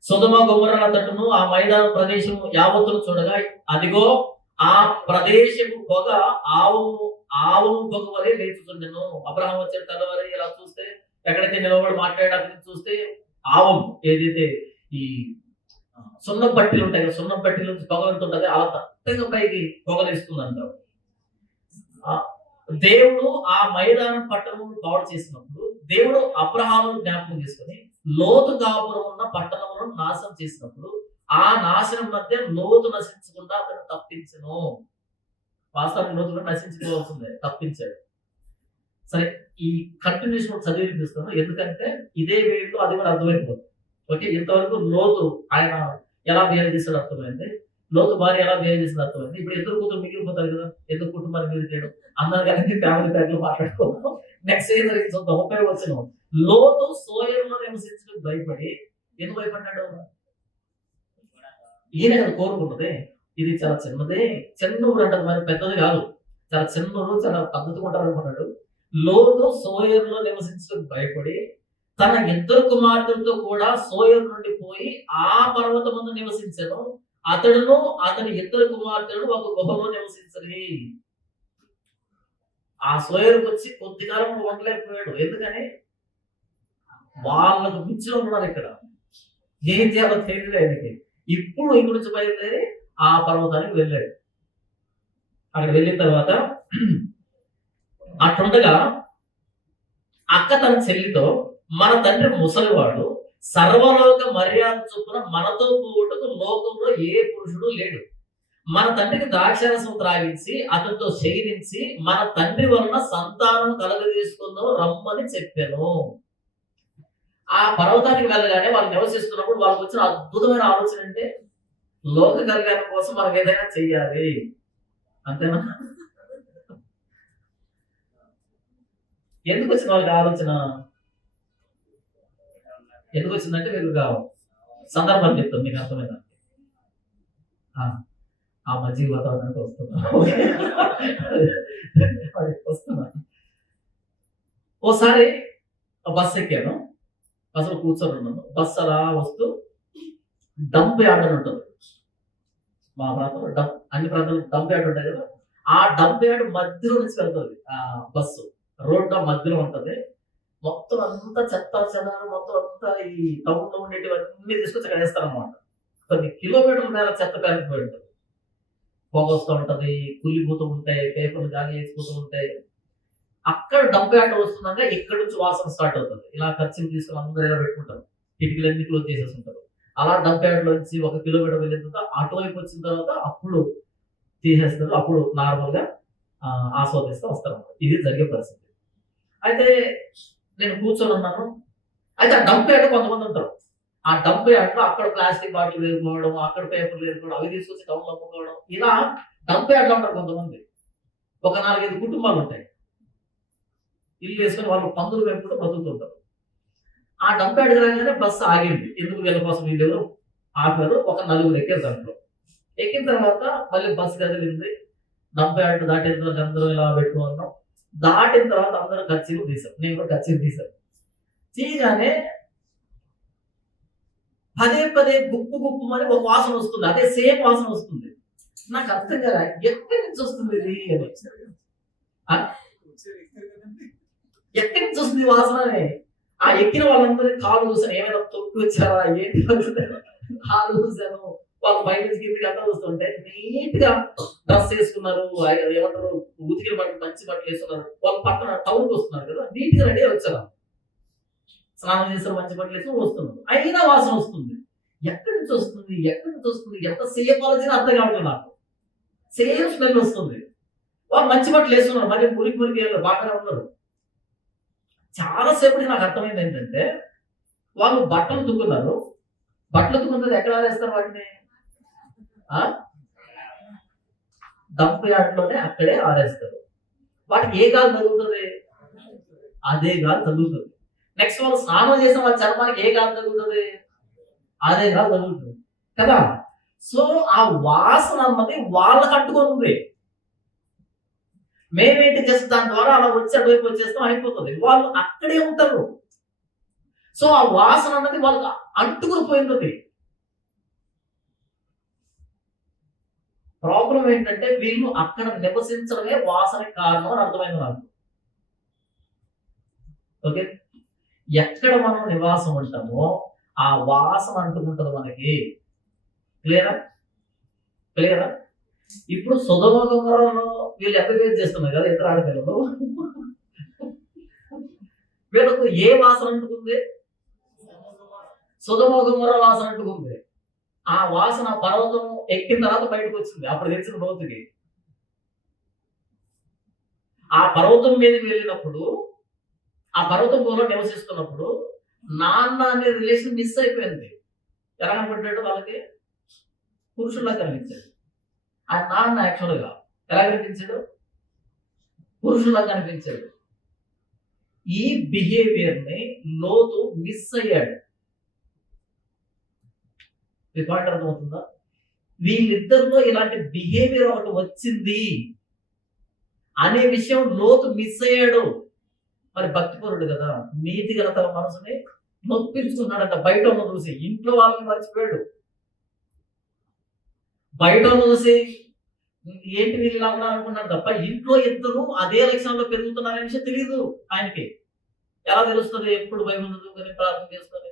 సొదొమ గొమొర్రా తట్టును ఆ మైదాన ప్రదేశం యావత్తును చూడగా అదిగో ఆ ప్రదేశము పొగ ఆవు పొగ వలె లేచుతుండెను. అబ్రహాం వచ్చిన తెల్లవారి ఇలా చూస్తే ఎక్కడైతే నిలబడి మాట్లాడడానికి చూస్తే ఆవం ఏదైతే ఈ సున్నం పట్టీలు ఉంటాయి కదా, సున్నం పట్టీల నుంచి పొగ వెళ్తుంటది, అలా దట్టంగా పైకి పొగలేస్తుందంట. దేవుడు ఆ మైదానం పట్టణం పాడు చేసినప్పుడు దేవుడు అబ్రహామును జ్ఞాపకం చేసుకుని లోతు కాపురం ఉన్న పట్టణములను నాశనం చేసినప్పుడు ఆ నాశనం మధ్య లోతు నశించకుండా అతను తప్పించను. వాస్తవానికి లోతు కూడా నశించుకోవాల్సిందే, తప్పించాడు. సరే, ఈ కంటిన్యూషన్ చదివిపిస్తాను ఎందుకంటే ఇదే వేడిలో అది కూడా అర్థమైపోతుంది. ఓకే, ఇంతవరకు లోతు ఆయన ఎలా బిహేవ్ చేశాడు అర్థమైంది, లోతు భార్య ఎలా బిహేవ్ చేసింది అర్థమైంది. ఇప్పుడు ఇద్దరు కూతురు మిగిలిపోతారు కదా, ఎందుకు కుటుంబాన్ని మీద చేయడం, అందరు కలిసి ఫ్యామిలీ ప్యాక్లు మాట్లాడుకోవడం. నెక్స్ట్ ఏం జరిగింది 30 వచనం, లోతు సోయరులో నివసించడానికి భయపడి ఎందుకు భయపడ్డాడు? ఈయన కదా కోరుకున్నదే, ఇది చాలా చిన్నదే, చిన్న ఊరు అంటారు మరి, పెద్దది కాదు, చాలా చిన్న ఊరు, చాలా పద్ధతిగా ఉంటారు అనుకున్నాడు. లోతు సోయరులో నివసించడానికి భయపడి తన ఇద్దరు కుమార్తెలతో కూడా సోయరు నుండి పోయి ఆ పర్వతం ముందు నివసించాను. అతడును అతని ఇద్దరు కుమార్తెలు ఒక గుహలో నివసించని. ఆ సోయరుకు వచ్చి కొద్ది కాలం ఉండలేకపోయాడు. ఎందుకని వాళ్ళకు మించిన ఉన్నారు ఇక్కడ, ఏం చేయాలో తెలియదు ఆయనకి. ఇప్పుడు ఇంటి నుంచి బయలుదేరి ఆ పర్వతానికి వెళ్ళాడు. అక్కడ వెళ్ళిన తర్వాత అట్లుండగా అక్క తన చెల్లితో, మన తండ్రి ముసలివాడు, సర్వలోక మర్యాద చొప్పున మనతో పోవుటకు లోకంలో ఏ పురుషుడు లేడు. మన తండ్రికి ద్రాక్షారసం త్రాగించి అతనితో శయనించి మన తండ్రి వలన సంతానం కలగజేసుకుందాం రమ్మని చెప్పాను. ఆ పర్వతానికి వెళ్ళగానే వాళ్ళు నివసిస్తున్నప్పుడు వాళ్ళకి వచ్చిన అద్భుతమైన ఆలోచన అంటే లోక కళ్యాణం కోసం మనం ఏదైనా చెయ్యాలి, అంతేనా? ఎందుకు వచ్చిన వాళ్ళకి ఆలోచన? ఎందుకు వచ్చిందంటే మీకు సందర్భం చెప్తాం, మీకు అర్థమైందా? ఆ మధ్య వాతావరణానికి వస్తున్నా. ఓసారి బస్సు ఎక్కాను, బస్సులో కూర్చొని ఉన్నాను. బస్సు అలా వస్తూ డంప్ యార్డ్ అని ఉంటుంది మా ప్రాంతంలో, అన్ని ప్రాంతాల్లో డంప్ యార్డ్ ఉంటాయి కదా, ఆ డంప్ యార్డ్ మధ్యలో నుంచి వెళ్తుంది ఆ బస్సు. రోడ్డు మధ్యలో ఉంటది. మొత్తం అంతా చెత్త చెదారు మొత్తం అంతా ఈ టౌన్ లో ఉండేటివన్నీ తీసుకొచ్చి అక్కడ వేస్తారనమాట. కొన్ని కిలోమీటర్ల మేర చెత్త పేరుకుపోయి ఉంటుంది. పొగ వస్తూ ఉంటది, కుళ్ళిపోతూ ఉంటాయి, పేపర్లు గాలి వేసిపోతూ ఉంటాయి. అక్కడ డంప్ యార్డ్ వస్తుండగా ఇక్కడ నుంచి వాసన స్టార్ట్ అవుతుంది. ఇలా ఖర్చులు తీసుకొని అందరూ ఇలా పెట్టుకుంటారు. కిటికీలన్నీ క్లోజ్ చేసేసి ఉంటారు. అలా డంప్ యార్డ్ లోంచి 1 కిలోమీటర్ వెళ్ళిన తర్వాత అటువైపు వచ్చిన తర్వాత అప్పుడు తీసేస్తారు. అప్పుడు నార్మల్‌గా ఆస్వాదిస్తూ వస్తారన్నమాట. ఇది జరిగే పరిస్థితి. అయితే నేను కూర్చొనున్నాను. అయితే ఆ డంప్ యార్డ్‌లో కొంతమందుంటారు. ఆ డంప్ యార్డ్‌లో అక్కడ ప్లాస్టిక్ బాటిల్ ఏరుకోవడం, అక్కడ పేపర్‌లు ఏరుకోవడం, అవి తీసుకొచ్చి టౌన్‌లో అమ్ముకోవడం. ఇలా డంప్ యార్డ్‌లో ఉంటారు కొంతమంది. ఒక 4, 5 కుటుంబాలుంటాయి. ఇల్లేసుకొని వాళ్ళు పందులు మేపుకుంటూ బతుకుతుంటారు. ఆ డంప్ యార్డ్‌కి రాగానే బస్సు ఆగింది. ఎందుకు వీళ్ళ కోసం వీళ్ళెవరో ఆపారు. ఒక నలుగురు ఎక్కారు దాంట్లో. ఎక్కిన తర్వాత మళ్ళీ బస్సు కదిలింది. డంప్ యార్డ్ దాటిన తర్వాత అందరూ ఇలా పెట్టుకున్నాం. దాటిన తర్వాత అందరూ కర్చీఫ్‌లు తీశారు. నేను కూడా కర్చీఫ్ తీశాను. తీయగానే పదే పదే గుప్పు గుప్పుమని ఒక వాసన వస్తుంది. అదే సేమ్ వాసన వస్తుంది. నాకు అర్థం కాలే. ఎక్కడి నుంచి వస్తుంది ఇది అని. ఆ! ఎక్కడి నుంచి వస్తుంది ఈ వాసన అని. ఆ ఎక్కిన వాళ్ళందరి కాళ్ళు చూసాను. ఏమైనా తొక్కి వచ్చారా? ఏంటి కాళ్ళు చూసాను. వాళ్ళు బయట నుంచి కిందకి అంతా చూస్తుంటే నీట్‌గా డ్రెస్ ఏసుకున్నారు. ఏమంటారు ఉతికిన బట్టలు మంచి బట్టలు ఏసుకున్నారు. వాళ్ళు పక్కన టౌన్‌కి వస్తున్నారు కదా! నీట్‌గా రెడీ అయ్యి వచ్చారు. స్నానం చేసారు, మంచి బట్టలు వేసుకొని వస్తున్నారు. అయినా వాసన వస్తుంది. ఎక్కడి నుంచి వస్తుంది? ఎక్కడి నుంచి వస్తుంది? ఎంత సేపు ఆలోచన అర్థం కావట్లేదు నాకు. సేమ్ స్మెల్ వస్తుంది. వాళ్ళు మంచి బట్టలు వేసుకున్నారు. మరి మురికి మురికి బాగానే ఉన్నారు. చాలా సేపటికి నాకు అర్థమైంది ఏంటంటే, వాళ్ళు బట్టలు ఉతుకున్నారు. బట్టలు ఉతుకున్నది ఎక్కడ ఆరేస్తారు వాటిని? ఆ! డంప్ యార్డ్‌లోనే అక్కడే ఆరేస్తారు. వాటికి ఏ గాలి తగులుతది? అదే గాలి తగులుతది. నెక్స్ట్ వాళ్ళు స్నానం చేసిన వాళ్ళ చర్మానికి ఏ గాలి తగులుతది? అదే గాలి తగులుతది. కదా! సో, ఆ వాసన అన్నది వాళ్ళకి అంటుకొని మేమేంటి జస్ట్ దాని ద్వారా అలా వచ్చి అటువైపు వచ్చేస్తాం అయిపోతది. వాళ్ళు అక్కడే ఉంటారు. సో, ఆ వాసన అన్నది వాళ్ళకి అంటుకొని పోయిందది. ప్రాబ్లమ్ ఏంటంటే వీళ్ళు అక్కడ నివసించడమే వాసనకి కారణం అని అర్థమైంది నాకు. ఓకే. ఎక్కడ మనం నివాసం ఉంటామో ఆ వాసన అంటుకుంటది మనకి. క్లియరా? క్లియరా? ఇప్పుడు సొదొమ గొమొర్రాలో వీళ్ళు ఎంబీబీఎస్ చేస్తున్నారు కదా! ఇద్దరు ఆడపిల్లలు. వీళ్ళకు ఏ వాసన అంటుకుంది? సొదొమ గొమొర్రా వాసన అంటుకుంది. ఆ వాసన పర్వతం ఎక్కిన తర్వాత బయటకొచ్చింది. అప్పుడు తెలిసింది లోతుకి. ఆ పర్వతం మీదకి వెళ్ళినప్పుడు, ఆ పర్వతం గుహలో నివసిస్తున్నప్పుడు నాన్న అనే రిలేషన్ మిస్ అయిపోయింది. ఎలా కనపడ్డాడు వాళ్ళకి? పురుషుల్లా కనిపించాడు. ఆ నాన్న యాక్చువల్‌గా ఎలా కనిపించాడు? పురుషుల్లా కనిపించాడు. ఈ బిహేవియర్‌ని లోతు మిస్ అయ్యాడు. మీ పాయింట్ అర్థమవుతుందా? వీళ్ళిద్దరిలో ఇలాంటి బిహేవియర్ ఒకటి వచ్చింది అనే విషయం లోతు మిస్ అయ్యాడు. మరి భక్తిపరుడు కదా! నీతి గల తన మనసుని నొప్పించుకున్నాడంట బయటోళ్ళని చూసి. ఇంట్లో వాళ్ళని మర్చిపోయాడు. బయటోళ్ళని చూసి ఏంటి వీళ్ళు ఇలా ఉన్నారనుకున్నాడు తప్ప ఇంట్లో ఇద్దరు అదే లక్షణంలో పెరుగుతున్నారనే విషయం తెలీదు ఆయనకి. ఎలా తెలుస్తది? ఎప్పుడు బైబిల్ చదువుకొని ప్రార్థన చేసుకొని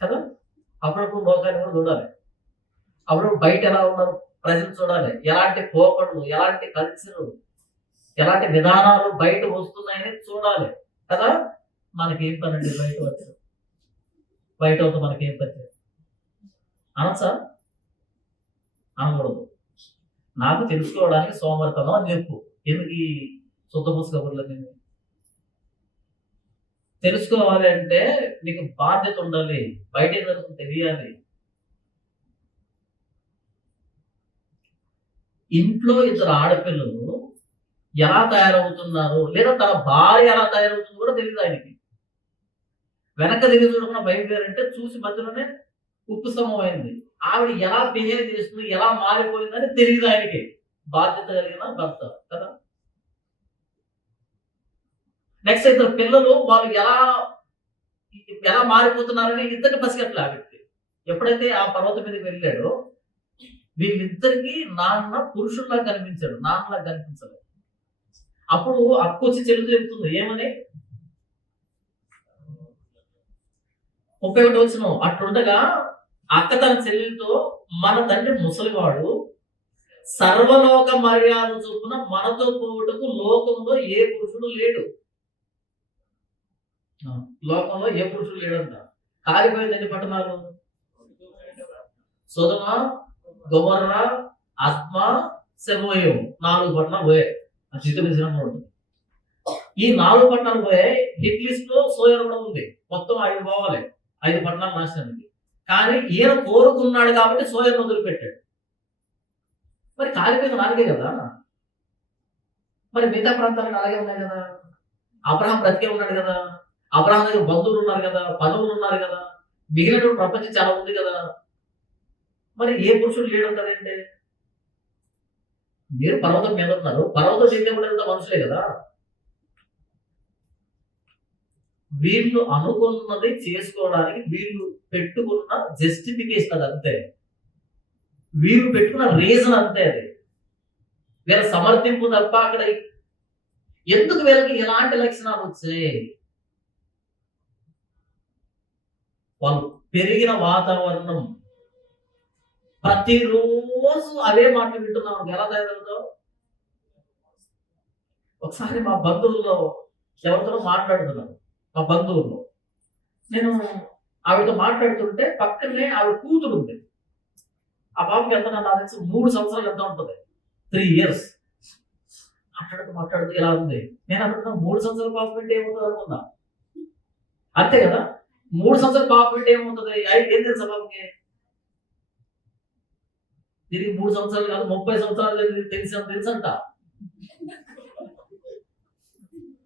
కదా! అప్పుడప్పుడు లోకాన్ని కూడా చూడాలి. అప్పుడప్పుడు బయట ఎలా ఉన్నారు ప్రజలు చూడాలి. ఎలాంటి పోకడలు, ఎలాంటి కల్చరు, ఎలాంటి విధానాలు బయట వస్తున్నాయని చూడాలి. కదా! మనకేం పనండి బయట వచ్చి. బయటోళ్ళతో మనకేం పని? అనొచ్చా? అనకూడదు. నాకు తెలుసుకోవడానికి సోమరితనం అని చెప్పు. ఎందుకు ఈ సుద్దపూస కబుర్లన్నీ? తెలుసుకోవాలి అంటే నీకు బాధ్యత ఉండాలి. బయట ఏం జరుగుతుందో తెలియాలి. ఇంట్లో ఇద్దరు ఆడపిల్లలు ఎలా తయారవుతున్నారు, లేదా తన భార్య ఎలా తయారవుతుందో కూడా తెలీదు ఆయనకి. వెనక తిరిగి చూడకుండా బయలుదేరంటే చూసి మధ్యలోనే ఉప్పు స్తంభం అయింది. ఆవిడ ఎలా బిహేవ్ చేస్తుంది, ఎలా మారిపోయిందని తెలీదు ఆయనకి. బాధ్యత కలిగిన భర్త కదా! నెక్స్ట్ ఇద్దరు పిల్లలు వాళ్ళు ఎలా మారిపోతున్నారని ఇద్దరిని పసిగట్టలే ఆ వ్యక్తి. ఎప్పుడైతే ఆ పర్వతం మీదకి వెళ్ళాడో వీళ్ళిద్దరికి నాన్న పురుషుల్లా కనిపించాడు. నాన్నలా కనిపించలేదు. అప్పుడు అక్కొచ్చి చెల్లి చెబుతుంది ఏమని? 31 వచనం. అట్లుండగా అక్క తన చెల్లెలితో మన తండ్రి ముసలివాడు, సర్వలోక మర్యాద చొప్పున మనతో పోవుటకు లోకంలో ఏ పురుషుడు లేడు. ఆ, లోకంలో ఏ పురుషుడు లేడంట. కాలిపోయింది ఎన్ని పట్టణాలు? సొదొమ, గొమొర్ర, అద్మ, సెబోయం 4 పట్టణాలు పోయాయి. ఆ చిత్రీకరణ ఉంటుంది. ఈ 4 పట్టణాలు పోయాయి. హిట్ లిస్ట్ లో సోయర్ కూడా ఉంది. మొత్తం 5 పోవాలి, 5 పట్టణాలు నాశనానికి. కానీ ఈయన కోరుకున్నాడు కాబట్టి సోయర్ వదిలిపెట్టాడు. మరి కాలిపోయింది 4 కదా. మరి మిగతా ప్రాంతాలకు అలాగే ఉన్నాయి కదా. అబ్రహాం బ్రతికే ఉన్నాడు కదా. అబ్రహాం దగ్గర బంధువులు ఉన్నారు కదా, పనులు ఉన్నారు కదా, మిగిలినటువంటి ప్రపంచం చాలా ఉంది కదా. మరి ఏ పురుషుడు లేడంటారంటే, మీరు పర్వతం మీద ఉన్నారు. పర్వతం చేసే కూడా మనుషులే కదా. వీళ్ళు అనుకున్నది చేసుకోవడానికి వీళ్ళు పెట్టుకున్న జస్టిఫికేషన్ అది అంతే. వీళ్ళు పెట్టుకున్న రీజన్ అంతే. అది వీళ్ళ సమర్థింపు తప్ప అక్కడ ఎందుకు వీళ్ళకి ఎలాంటి లక్షణాలు వచ్చాయి? వాళ్ళు పెరిగిన వాతావరణం, ప్రతిరోజు అవే మాటలు వింటున్నాం. ఎలా తయారవుతావు? ఒకసారి మా బంధువుల్లో ఎవరితో మాట్లాడుతున్నాను. మా బంధువుల్లో నేను ఆవిడతో మాట్లాడుతుంటే పక్కనే ఆవిడ కూతురు ఉంది. ఆ పాపకి ఎంత నాకు తెలిసి 3 సంవత్సరాలు ఎంత ఉంటుంది, 3 years. మాట్లాడుతూ ఇలా ఉంది. నేను అనుకున్నా 3 సంవత్సరాల పాప పెట్టి ఏమవుతుంది అనుకున్నా. అంతే కదా, 3 సంవత్సరాల పాప పెట్టి ఏమవుతుంది? ఏం తెలుసా పాపకి? తిరిగి 3 సంవత్సరాలు కాదు 30 సంవత్సరాలు తెలుసంట.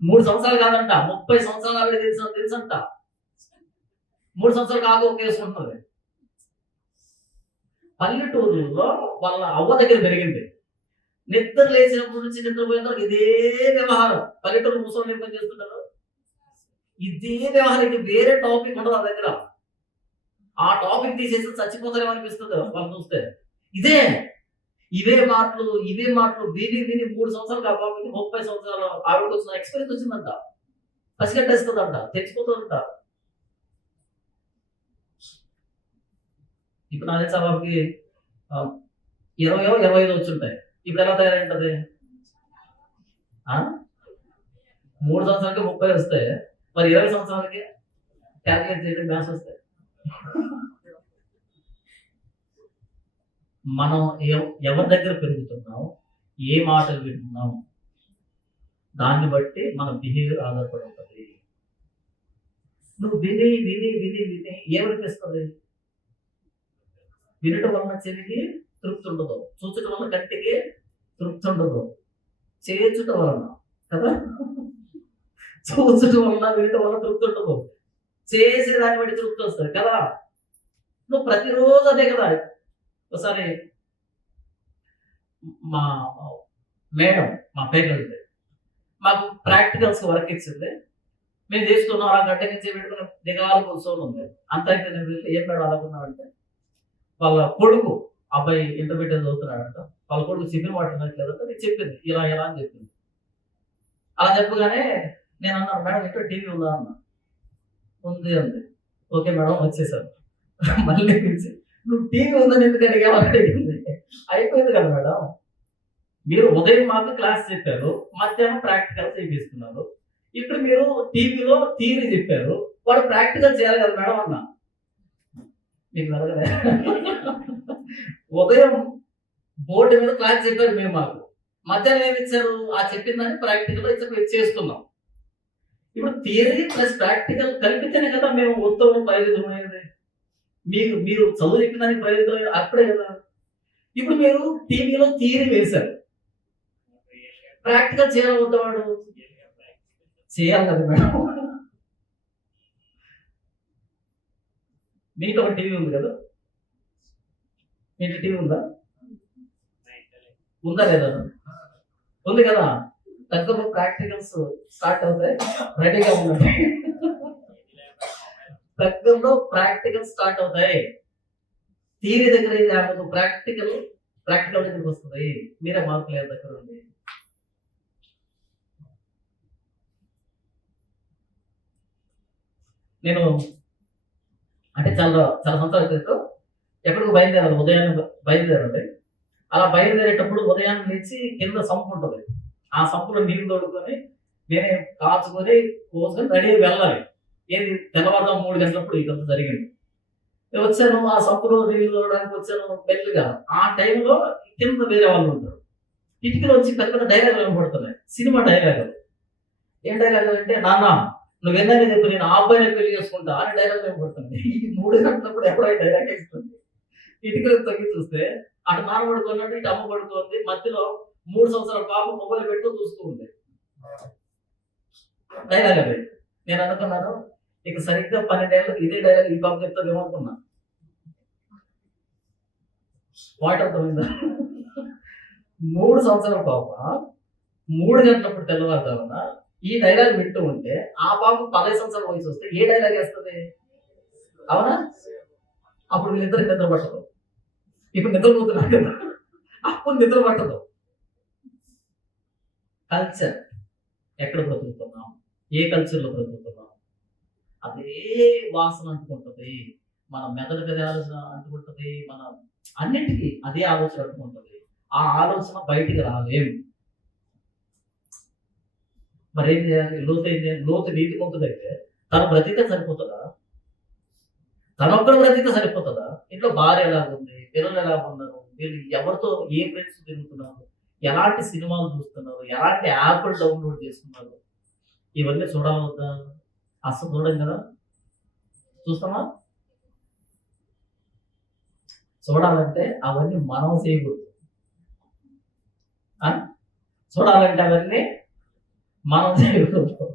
3 సంవత్సరాలు కాదంట, 30 సంవత్సరాలు ఆవిడ తెలుసంట. 3 సంవత్సరాలు కాక ఒకేసుకుంటున్నది. పల్లెటూరులో వాళ్ళ అవ్వ దగ్గర పెరిగింది. నిద్ర లేచినప్పటి నుంచి నిద్రపోయిన ఇదే వ్యవహారం. పల్లెటూరు ముసలి ఏం పని చేస్తుంటారు? ఇదే వ్యవహారం. ఇది వేరే టాపిక్ ఉండదు ఆ దగ్గర. ఆ టాపిక్ తీసేసి చచ్చిపోతారేమో అనిపిస్తుంది వాళ్ళు చూస్తే. ఇవే మాటలు విని 3 సంవత్సరాలు కాబట్టి 30 సంవత్సరాలు ఆవిడకి వచ్చిన ఎక్స్పీరియన్స్ వచ్చిందంట. పసిగట్టేస్తుందంట, తెచ్చిపోతుందంట. ఇప్పుడు నా తెలిసి బాబుకి 20-25 వచ్చి ఉంటాయి. ఇప్పుడు ఎలా తయారైంటది? 3 సంవత్సరాలకి 30 వస్తాయి. మరి 20 సంవత్సరాలకి క్యాల్కులేట్ చేయడం మ్యాథ్స్ వస్తాయి. మనం ఎవరి దగ్గర పెరుగుతున్నాం, ఏ మాటలు వింటున్నాం, దాన్ని బట్టి మన బిహేవియర్ ఆధారపడి ఉంటుంది. నువ్వు విని ఏమనిపిస్తుంది? వినటం వలన చెవికి తృప్తి ఉండదు, చూచటం వలన కంటికి తృప్తి ఉండదు, చేర్చుట వలన కదా, చూచటం వలన వినటం వలన తృప్తి ఉండదు, చేసేదాన్ని బట్టి తృప్తి వస్తుంది కదా. నువ్వు ప్రతిరోజు అదే కదా. ఒకసారి మా మేడం, మా పేరెంట్ మాకు ప్రాక్టికల్స్ వర్క్ ఇచ్చింది. మేము చేస్తున్నాం. అలా గంట నుంచి పెట్టుకుని దిగాలు కూర్చొని ఉంది. అంతా నేను ఏం మేడం అలాగున్నాడంటే, వాళ్ళ కొడుకు అబ్బాయి ఇంటర్మీడియట్ చదువుతున్నాడంట. వాళ్ళ కొడుకు చికెన్ వాటర్ లేదంటే నేను చెప్పింది ఇలా అని చెప్పింది. అలా చెప్పగానే నేను అన్నాను, మేడం ఇంట్లో టీవీ ఉందా అన్న. ఉంది అంది. ఓకే మేడం వచ్చేసాను. మళ్ళీ పిలిచి నువ్వు టీవీ ఉందని ఎందుకు అడిగావు అడిగింది. అయిపోయింది కదా మేడం, మీరు ఉదయం మాకు క్లాస్ చెప్పారు, మధ్యాహ్నం ప్రాక్టికల్ చేపిస్తున్నారు. ఇప్పుడు మీరు టీవీలో థియరీ చెప్పారు, వాడు ప్రాక్టికల్ చేయాలి కదా మేడం అన్నా. మీకు అడగలే. ఉదయం బోర్డు మీద క్లాస్ చెప్పారు మేము, మాకు మధ్యాహ్నం ఏమి ఇచ్చారు? ఆ చెప్పిన దాన్ని ప్రాక్టికల్ ఇచ్చారు, చేస్తున్నాం. ఇప్పుడు థియరీ ప్లస్ ప్రాక్టికల్ కలిపితేనే కదా మేము ఉత్తమం ప్రయోజనం అయ్యేది. మీరు చదువు చెప్పిన దానికి ప్రయోజనం అప్పుడే కదా. ఇప్పుడు మీరు టీవీలో థియరీ వేశారు, ప్రాక్టికల్ చేయాలి వద్దవాడు చేయాలి కదా మేడం. మీకు ఒక టీవీ ఉంది కదా, మీకు టీవీ ఉందా లేదా? ఉంది కదా. తగ్గదు ప్రాక్టికల్స్ స్టార్ట్ అవుతాయి, రెడీగా ఉండండి. తగ్గంలో ప్రాక్టికల్ స్టార్ట్ అవుతాయి. థియరీ దగ్గర ఏది ఆగదు, ప్రాక్టికల్ దగ్గరికి వస్తుంది. మీరే మార్కులు ఏం దగ్గర ఉంది. నేను అంటే చాలా సంవత్సరాల క్రితం ఎక్కడికి బయలుదేరాలి, ఉదయాన్నే బయలుదేరాలి. అలా బయలుదేరేటప్పుడు ఉదయాన్నే లేచి కింద సంపు ఉంటది. ఆ సంపులో నీళ్లు తోడుకొని నేనే కాచుకొని పోసుకొని రెడీ అయ్యి వెళ్ళాలి. ఏది తెల్లవారుజాము 3 గంటలప్పుడు ఇదంతా జరిగింది. నేను వచ్చాను ఆ సంపులో నీళ్లు తోడడానికి వచ్చాను మెల్లిగా. ఆ టైంలో కింద వేరే వాళ్ళు ఉంటారు. కిటికీలోంచి పెద్ద పెద్ద డైలాగులు వినపడుతున్నాయి. సినిమా డైలాగులు. ఏం డైలాగులు అంటే, "నాన్న నువ్వెందాక చెప్పు నేను ఆ అబ్బాయినే పెళ్లి చేసుకుంటా" అని డైలాగ్ వినపడుతుంది. ఈ 3 గంటలప్పుడు ఎప్పుడో ఈ డైలాగ్ ఏస్తుంది. కిటికీలోకి తొంగి చూస్తే అటు నాన్న పడుకున్నాడు, ఇటు అమ్మ పడుకోంది. మధ్యలో 3 సంవత్సరాల పాప మొబైల్ పెట్టుకొని చూస్తూ ఉంది. డైలాగ్ అది. నేను అనుకున్నాను ఇక సరిగ్గా 12 ఏళ్ళకి ఇదే డైలాగ్ ఈ పాప చెప్తాదేమో అనుకున్నా. పాయింట్ అర్థమైందా? 3 సంవత్సరాల పాప 3 గంటలప్పుడు తెల్లవారుజామున ఈ డైలాగ్ వింటూ ఉంటే ఆ పాపకు 15 సంవత్సరాల వయసు వస్తే ఏ డైలాగ్ వేస్తది? అవునా? అప్పుడు వీళ్ళిద్దరికి నిద్ర పట్టదు. ఇప్పుడు నిద్రపోతున్నారు కదా, అప్పుడు నిద్ర పట్టదు. కల్చర్ ఎక్కడ బ్రతుకుతున్నాం, ఏ కల్చర్లో బ్రతుకుతున్నాం, అదే వాసన అంటుకుంటది. మన మెదడుకి అదే ఆలోచన అంటుకుంటది, మన అన్నింటికి అదే ఆలోచన అంటుకుంటది. ఆ ఆలోచన బయటికి రాలేం. మరి ఏం చేయాలి? లోతు ఏం చేయాలి? లోతు నీతిమంతుడైతే తను బ్రతికితే సరిపోతుందా? తనొక్కడు బ్రతికితే సరిపోతుందా? ఇంట్లో భార్య ఎలాగుంది, పిల్లలు ఎలా ఉన్నారు, వీళ్ళు ఎవరితో ఏ ఫ్రెండ్స్ తిరుగుతున్నారు, ఎలాంటి సినిమాలు చూస్తున్నారు, ఎలాంటి యాప్లు డౌన్లోడ్ చేసుకున్నారు, ఇవన్నీ చూడాలవుతా? అసలు చూడం కదా. చూస్తామా? చూడాలంటే అవన్నీ మనం చేయకూడదు. ఆ? చూడాలంటే అవన్నీ మనం చేయకూడదు.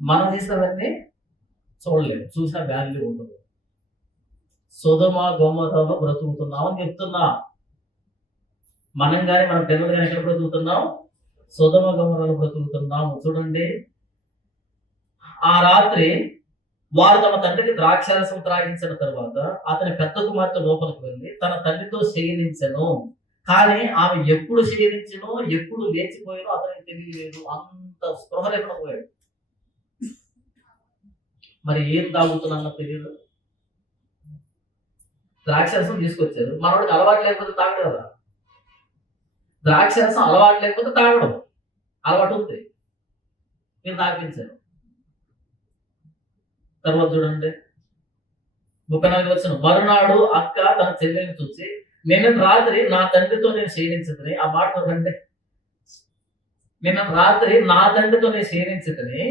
మనం చేసినవన్నీ చూడలేము, చూసిన వాల్యూ ఉండదు. సొదొమ గొమొర్రాలో బ్రతుకుతున్నాం అని చెప్తున్నా. మనం కానీ మన పిల్లలు కానీ ఎక్కడ బ్రతుకుతున్నాం? సొదొమ గొమొర్రాలో బ్రతుకుతున్నాము. చూడండి, ఆ రాత్రి వారు తమ తండ్రికి ద్రాక్షారసం త్రాగించిన తర్వాత అతని పెద్ద కుమార్తె లోపలికి వెళ్ళి తన తండ్రితో శయనించెను. కానీ ఆమె ఎప్పుడు శయనించెనో ఎప్పుడు లేచిపోయినో అతనికి తెలియలేదు. అంత స్పృహ లేకుండా పోయాడు. మరి ఏం తాగుతున్నా తెలియదు. ద్రాక్షరసం తీసుకొచ్చారు. మనోడికి అలవాటు లేకపోతే తాగడు కదా. ద్రాక్షరసం అలవాటు లేకపోతే తాగడం. అలవాటు ఉంది, మీరు తాగించారు. తర్వాత చూడండి 34 వచ్చిన మరునాడు అక్క తన చెల్లెని చూసి, నిన్న రాత్రి నా తండ్రితో నేను శయనించదని. ఆ మాట చూడండి, నిన్న రాత్రి నా తండ్రితో నేను శయనించదని,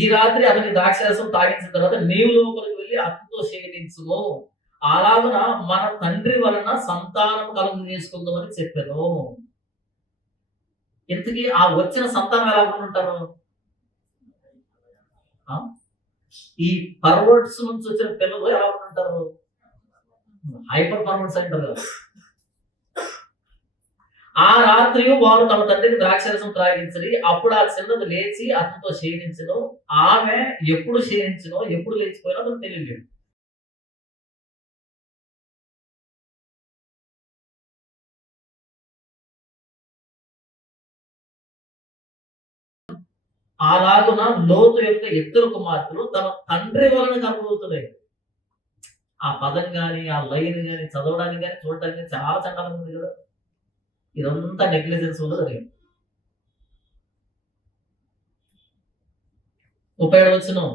ఈ రాత్రి అతని ద్రాక్షరసం తాగించిన తర్వాత నీవు లోపలికి వెళ్ళి అతనితో శయనించుము. అలాగున మన తండ్రి వలన సంతానం కలుగు చేసుకుందామని చెప్పాను. ఇంతకీ ఆ వచ్చిన సంతానం ఎలా ఉంటారు? ఈ పర్వర్ట్స్ నుంచి వచ్చిన పిల్లలు ఎలా ఉంటారు? హైపర్ పర్వర్ట్స్ అంటారు కదా. ఆ రాత్రి వారు తమ తండ్రికి ద్రాక్షరసం త్రాగించని. అప్పుడు ఆ చిన్నది లేచి అతనితో శయనించను. ఆమె ఎప్పుడు శయనించనో ఎప్పుడు లేచిపోయినో అతను తెలియలేదు. అలాగున లోతు యొక్క ఇద్దరు కుమార్తెలు తమ తండ్రి వలన కలుగుతున్నాయి. ఆ పదం గాని ఆ లైన్ గాని చదవడానికి కానీ చూడడానికి చాలా చండాలంగా ఉంది కదా. ఇదంతా నెగ్లిజెన్స్ వల్ల జరిగింది. 37 వచనం,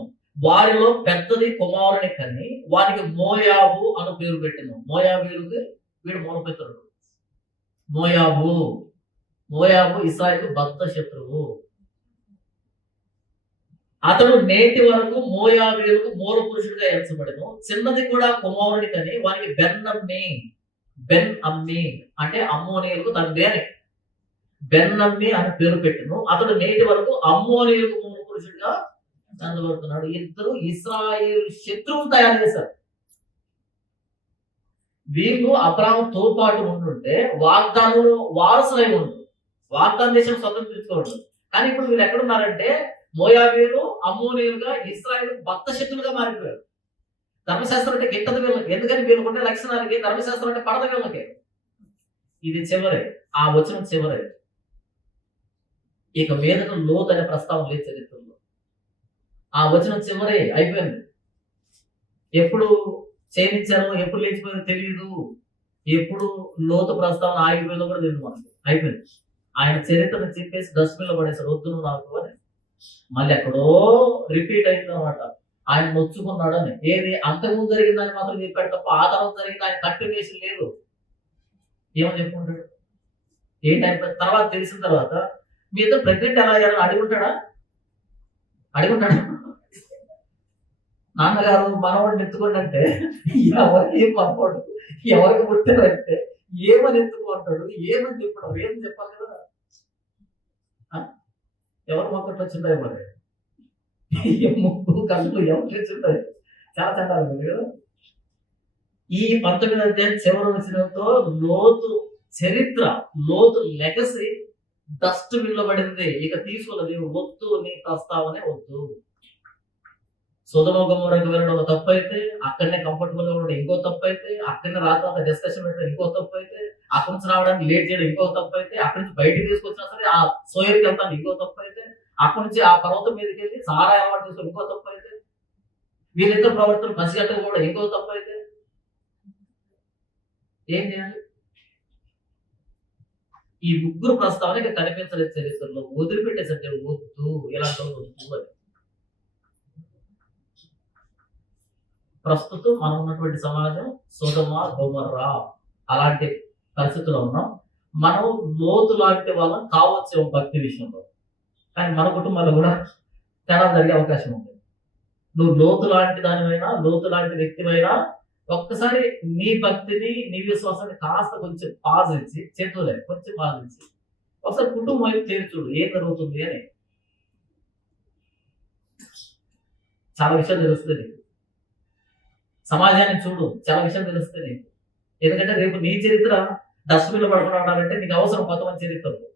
వారిలో పెద్దది కుమారుని కని వానికి మోయాబు అను పేరు పెట్టెను. మోయాబీయులకు వీడు మూలపితరుడు. మోయాబు ఇశ్రాయేలుకు బద్ధ శత్రువు. అతడు నేటి వరకు మోయాబీయులకు మూల పురుషుడిగా ఎంచబడెను. చిన్నది కూడా కుమారుని కని వానికి బెన్ అమ్మి అంటే అమ్మోనీయులకు తండ్రి అని బెన్ అమ్మి అని పేరు పెట్టెను. అతడు నేటి వరకు అమ్మోనీయులకు మూల పురుషుడిగా చందబడుతున్నాడు. ఇద్దరు ఇశ్రాయేలు శత్రువును తయారు చేశారు. వీళ్ళు అబ్రాహాముతో పాటు ఉంటుంటే వాగ్దానంలో వారసులై ఉండు, వాగ్దాన దేశం స్వతంత్రించుకోవడం. కానీ ఇప్పుడు వీళ్ళు ఎక్కడున్నారంటే మోయాబీయులు అమ్మోనీయులుగా ఇశ్రాయేలు బద్ధ శత్రులుగా మారిపోయారు. ధర్మశాస్త్రం అంటే గిట్టదు వీళ్ళకి. ఎందుకని వీళ్ళకుండే లక్షణాలకి ధర్మశాస్త్రం అంటే పడదు వీళ్ళకి. ఇది చివరే, ఆ వచనం చివరే. ఇక మీదట లోతు అనే ప్రస్తావన లేదు చరిత్రలో. ఆ వచనం చివరే అయిపోయింది. ఎప్పుడు క్షేమించారో ఎప్పుడు లేచిపోయారో తెలియదు. ఎప్పుడు లోతు ప్రస్తావన ఆగిపోయిందో కూడా తెలియదు మనకి. అయిపోయింది. ఆయన చరిత్రను చెప్పేసి డస్ట్‌బిన్‌లో పడేసాడు. వద్దు నువ్వు నాకు అని. మళ్ళీ ఎక్కడో రిపీట్ అయిందనమాట. ఆయన నొచ్చుకున్నాడని. ఏది అంతకుముందు జరిగిందని మాత్రం చెప్పాడు తప్ప, ఆ తర్వాత జరిగింది ఆయన కంటిన్యూషన్ లేదు. ఏమని చెప్పుకుంటాడు? ఏంటి ఆయన తర్వాత తెలిసిన తర్వాత మీ ఇద్దరు ప్రెగ్నెంట్ ఎలా అయ్యారని అడుగుంటాడా? అడుగుంటాడా? నాన్నగారు మనవాడిని ఎత్తుకోండి అంటే ఎవరికి ఏం మనవాడు, ఎవరికి పుట్టారంటే ఏమని ఎత్తుకుంటాడు, ఏమని చెప్పడం, ఏం చెప్పాలి కదా. ఆ? ఎవరు మొక్కట్లు వచ్చింటాయి మరి, ముక్కు కళ్ళు ఎవరికి వచ్చింటాయి, చాలా చండాలి కదా. ఈ 19వ అధ్యాయం చివరి వచనంతో లోతు చరిత్ర, లోతు లెగసీ డస్ట్ బిన్ లో పడింది. ఇక తీసుకున్నది వద్దు, నీ ప్రస్తావనే వద్దు. సొదొమ గొమొర్రాకు వెళ్ళడం ఒక తప్పు అయితే, అక్కడనే కంఫర్టబుల్ గా ఉండడం ఇంకో తప్పు అయితే, అక్కడనే రాత్రి డిస్కషన్ పెట్టడం ఇంకో తప్పు అయితే, అక్కడి నుంచి రావడానికి లేట్ చేయడం ఇంకో తప్పు అయితే, అక్కడి నుంచి బయటికి తీసుకొచ్చినా సరే ఆ సోయర్కి వెళ్తాను ఇంకో తప్పు అయితే, అక్కడి నుంచి ఆ పర్వతం మీదకి వెళ్ళి సారా అలవాటు చేసుకోవడం ఇంకో తప్పు అయితే, వీళ్ళిద్దరు ప్రవర్తన పసిగట్టలు కూడా ఇంకో తప్పు అయితే ఏం చేయాలి? ఈ ముగ్గురు ప్రస్తావన ఇక కనిపించలేదు చరిత్రలో. వదిలిపెట్టేసరికి వద్దు, ఇలాంటి వద్దు అని. ప్రస్తుతం మనం ఉన్నటువంటి సమాజం సొదొమ గొమొర్రా అలాంటి పరిస్థితుల్లో ఉన్నాం. మనం లోతు లాంటి వాళ్ళం కావచ్చు భక్తి విషయంలో, కానీ మన కుటుంబాల్లో కూడా తేడా జరిగే అవకాశం ఉంది. నువ్వు లోతు లాంటి దానివైనా, లోతు లాంటి వ్యక్తివైనా ఒక్కసారి నీ భక్తిని, నీ విశ్వాసాన్ని కాస్త కొంచెం పాజ్ ఇచ్చి, చేతులే కొంచెం పాజ్ ఇచ్చి ఒకసారి కుటుంబం వైపు చేర్చుడు ఏం జరుగుతుంది అని. చాలా విషయాలు తెలుస్తుంది నీకు. సమాజాన్ని చూడు, చాలా విషయాలు తెలుస్తుంది నీకు. ఎందుకంటే రేపు నీ చరిత్ర డస్ట్బిన్ లో పడుకుని ఉండాలంటే నీకు అవసరం కొంతమంది చరిత్రలు.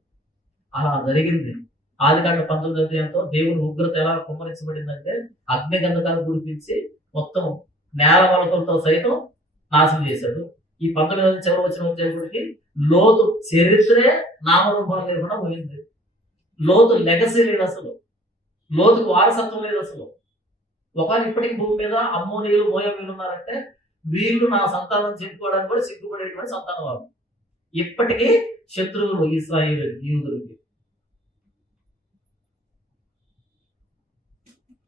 అలా జరిగింది. ఆదికాండం 19వ అధ్యాయంతో దేవుని ఉగ్రత ఎలా కుమ్మరించబడిందంటే అగ్ని గంధకాలు కురిపించి మొత్తం నేల మొలకలతో సైతం నాశనం చేశాడు. ఈ 19వ చివరి వచ్చిన వచ్చేప్పటికి లోతు చరిత్రే నామరూపాలు లేకుండా పోయింది. లోతు లెగసీ లేదు అసలు, లోతుకు వారసత్వం లేదు అసలు. ఒకవేళ ఇప్పటికి భూమి మీద అమ్మోనీయులు, మోయాబీయులు ఉన్నారంటే వీళ్ళు నా సంతానం చెప్పుకోవడానికి కూడా సిగ్గుపడేటువంటి సంతానం వాళ్ళు. ఇప్పటికీ శత్రువులు ఇశ్రాయేలు యూదులకి.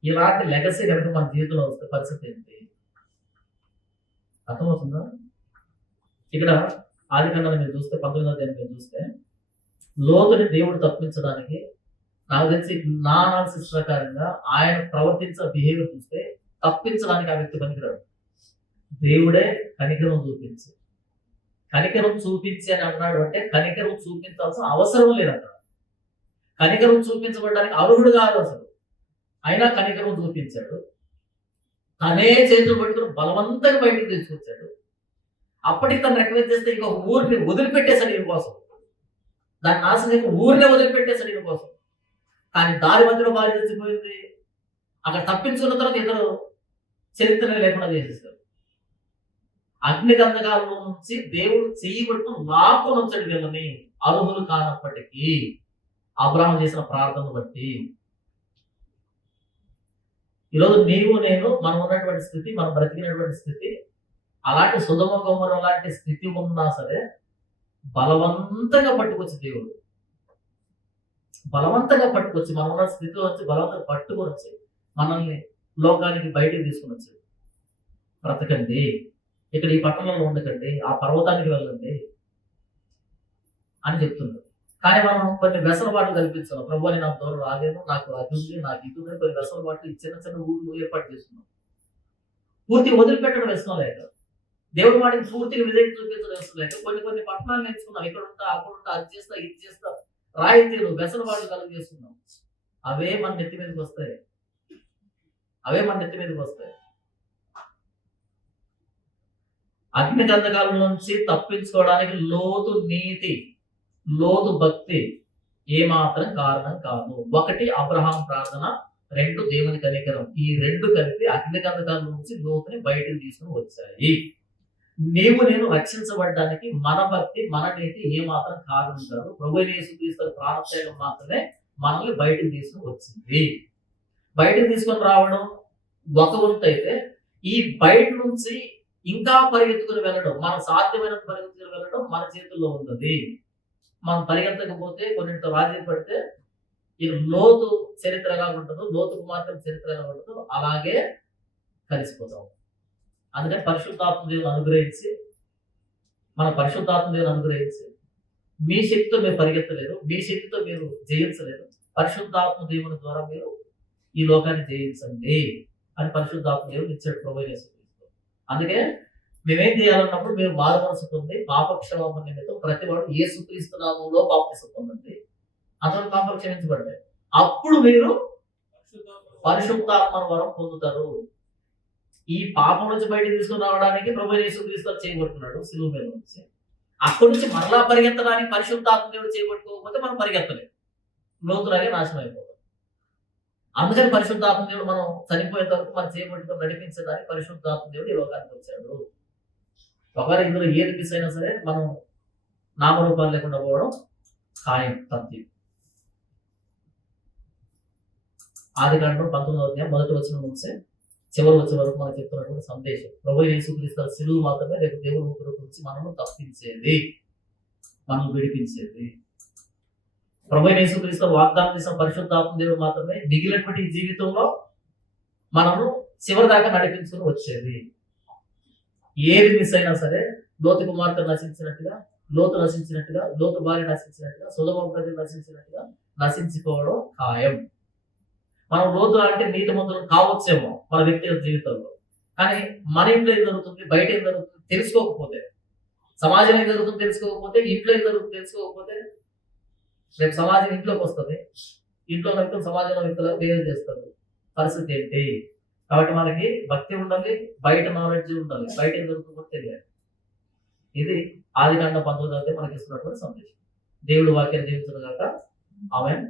ఇలాంటి లెగసీ కనుక మన జీవితంలో వస్తే పరిస్థితి ఏంటి? అర్థమవుతుందా? ఇక్కడ ఆదికాండాన్ని మీరు చూస్తే 19వ అధ్యాయం మీరు చూస్తే లోతుని దేవుడు తప్పించడానికి, నాకు తెలిసి నా అనాలిసిస్ ప్రకారంగా ఆయన ప్రవర్తించే బిహేవియర్ చూస్తే తప్పించడానికి ఆ వ్యక్తి పనికిరాడు. దేవుడే కనికరం చూపించి, కనికరం చూపించి అని అన్నాడు అంటే కనికరం చూపించాల్సిన అవసరం లేదు అక్కడ. కనికరం చూపించబడడానికి అర్హుడు కాదు అసలు, అయినా కనికరం చూపించాడు. తనే చేతులు పట్టుకుని బలవంతంగా బయటికి తీసుకొచ్చాడు. అప్పటికి తను రికమెండ్ చేస్తే ఇంకొక ఊరిని వదిలిపెట్టేశాడు ఈయన కోసం. దాన్ని నాశనం ఊరినే వదిలిపెట్టేశాడు ఈయన కోసం. కానీ దారి మధ్యలో భార్య చచ్చిపోయింది. అక్కడ తప్పించుకున్న తర్వాత ఇద్దరు చరిత్ర లేకుండా చేసేసారు. అగ్ని గంధకాలలో నుంచి దేవుడు చెయ్యి పట్టుకుని లాక్కొని వచ్చాడు వీళ్ళని, అర్హులు కానప్పటికీ అబ్రాహం చేసిన ప్రార్థన బట్టి. ఈరోజు నీవు నేను మనం ఉన్నటువంటి స్థితి, మనం బ్రతికినటువంటి స్థితి, అలాంటి సొదొమ గొమొర్రా లాంటి స్థితి ఉన్నా సరే బలవంతంగా పట్టుకొచ్చి దేవుడు బలవంతంగా పట్టుకొచ్చి మనం ఉన్న స్థితిలో వచ్చి బలవంతంగా పట్టుకొని వచ్చి మనల్ని లోకానికి బయటకు తీసుకుని వచ్చి బ్రతకండి, ఇక్కడ ఈ పట్టణంలో ఉండకండి, ఆ పర్వతానికి వెళ్ళండి అని చెప్తున్నారు. కానీ మనం కొన్ని వెసలుబాట్లు కల్పించాం. ప్రభు అని నాకు దూరం రాలేదు, నాకు అది ఉంది, నాకు ఇది ఉంది, కొన్ని వెసలుబాట్లు ఈ చిన్న చిన్న ఊళ్ళు ఏర్పాటు చేస్తున్నాం. పూర్తిగా వదిలిపెట్టడం ఇష్టం లేక, దేవుడి వాటిని పూర్తిగా విజయం చూపించడం ఇష్టం లేక కొన్ని పట్టణాలు నేర్చుకున్నాం. ఇక్కడ ఉంటా, అక్కడ ఉంటా, అది చేస్తా, ఇది చేస్తా, రాయితీలు వెసలుబాట్లు కలుగు చేస్తున్నాం. అవే మన నెత్తి మీదకి వస్తాయి, అవే మన నెత్తి మీదకి వస్తాయి. అగ్ని గంధకాల నుంచి తప్పించుకోవడానికి లోతు నీతి, లోతు భక్తి ఏమాత్రం కారణం కాదు. ఒకటి అబ్రహాం ప్రార్థన, రెండు దేవుని కనికరం. ఈ రెండు కలిపి అగ్ని గంధకాల నుంచి లోతుని బయటకు తీసుకుని వచ్చాయి. నీవు నేను రక్షించబడడానికి మన భక్తి, మన నీతి ఏమాత్రం కారణం కాదు. ప్రభువైన యేసుక్రీస్తు ప్రాణత్యాగం మాత్రమే మనల్ని బయటకు తీసుకుని వచ్చింది. బయటకు తీసుకొని రావడం ఒక వంతు అయితే, ఈ బయట నుంచి ఇంకా పరిగెత్తుకుని వెళ్ళడం, మన సాధ్యమైనంత పరిగెత్తుకుని వెళ్ళడం మన చేతుల్లో ఉన్నది. మనం పరిగెత్తకపోతే కొన్నిటితో రాజీ పడితే ఈ లోతు చరిత్ర ఎలా ఉంటుందో, లోతు కుమార్తె చరిత్ర ఎలా ఉంటుందో అలాగే కలిసిపోతాం. అందుకని పరిశుద్ధాత్మ దేవుని అనుగ్రహించి, మన పరిశుద్ధాత్మ దేవుని అనుగ్రహించి, మీ శక్తితో మీరు పరిగెత్తలేరు, మీ శక్తితో మీరు జయించలేరు, పరిశుద్ధాత్మ దేవుని ద్వారా మీరు ఈ లోకాన్ని జయించండి అని పరిశుద్ధాత్మ దేవుడు ఇచ్చాడు ప్రభువైన యేసుక్రీస్తు. అందుకే మేమేం చేయాలన్నప్పుడు మీరు మారు మనసు పొంది పాపక్షమాపణ నిమిత్తం ప్రతివాడు యేసుక్రీస్తు నామములో బాప్తిసం పొందండి, అందరూ పాపలు క్షమించబడ్డాయి. అప్పుడు మీరు పరిశుద్ధాత్మ వరం పొందుతారు. ఈ పాపం నుంచి బయటకు తీసుకుని రావడానికి ప్రభువైన యేసుక్రీస్తు చేయబడుతున్నాడు సిలువ మీద నుంచి. అక్కడి నుంచి మరలా పరిగెత్తడానికి పరిశుద్ధాత్మ దేవుడు చేయబట్టుకోకపోతే మనం పరిగెత్తలేం, లోతులాగే నాశనం అయిపోతాం. అందుకని పరిశుద్ధాత్మ దేవుడు మనం చనిపోయేంత వరకు మనం చేయబట్టుకుని నడిపించడానికి పరిశుద్ధాత్మ దేవుడు ఈ లోకానికి వచ్చాడు. ఒకవేళ ఇందులో ఏది మిస్ అయినా సరే మనం నామరూపాలు లేకుండా పోవడం ఖాయం, తథ్యం. ఆదికాండం 19వ అధ్యాయం మొదటి వచనం నుంచి చివరి వచ్చే వరకు మనకు చెప్తున్నటువంటి సందేశం, ప్రభువైన యేసుక్రీస్తు సిలువ మాత్రమే రేపు దేవుని ముగ్గురు గురించి మనల్ని తప్పించేది, మనం విడిపించేది. ప్రభువైన యేసుక్రీస్తు వాగ్దానం చేసిన పరిశుద్ధాత్మ దేవుడు మాత్రమే మిగిలినటువంటి జీవితంలో మనము చివరి దాకా నడిపించుకుని వచ్చేది. ఏది మిస్ అయినా సరే లోతు కుమార్తె నశించినట్టుగా, లోతు నశించినట్టుగా, లోతు భార్య నశించినట్టుగా, సొదొమ ప్రజలు నశించినట్టుగా నశించిపోవడం ఖాయం. మనం లోతు అంటే నీతిమంతులు కావచ్చేమో మన వ్యక్తిగత జీవితంలో, కానీ మన ఇంట్లో ఏం జరుగుతుంది, బయట ఏం జరుగుతుంది తెలుసుకోకపోతే, సమాజం ఏం జరుగుతుంది తెలుసుకోకపోతే, ఇంట్లో ఏం జరుగుతుంది తెలుసుకోకపోతే, రేపు సమాజం ఇంట్లోకి వస్తుంది, ఇంట్లో వ్యక్తులు సమాజంలో వ్యక్తులు బిహేవ్ చేస్తారు, పరిస్థితి ఏంటి? కాబట్టి మనకి భక్తి ఉండాలి, బయట నాలెడ్జ్ ఉండాలి, బయట ఏం జరుగుతుందో తెలియాలి. ఇది ఆదికాండం 19వ అధ్యాయం మనకి ఇస్తున్నటువంటి సందేశం. దేవుడు వాక్యాన్ని జీవించడం కాక ఆమెన్.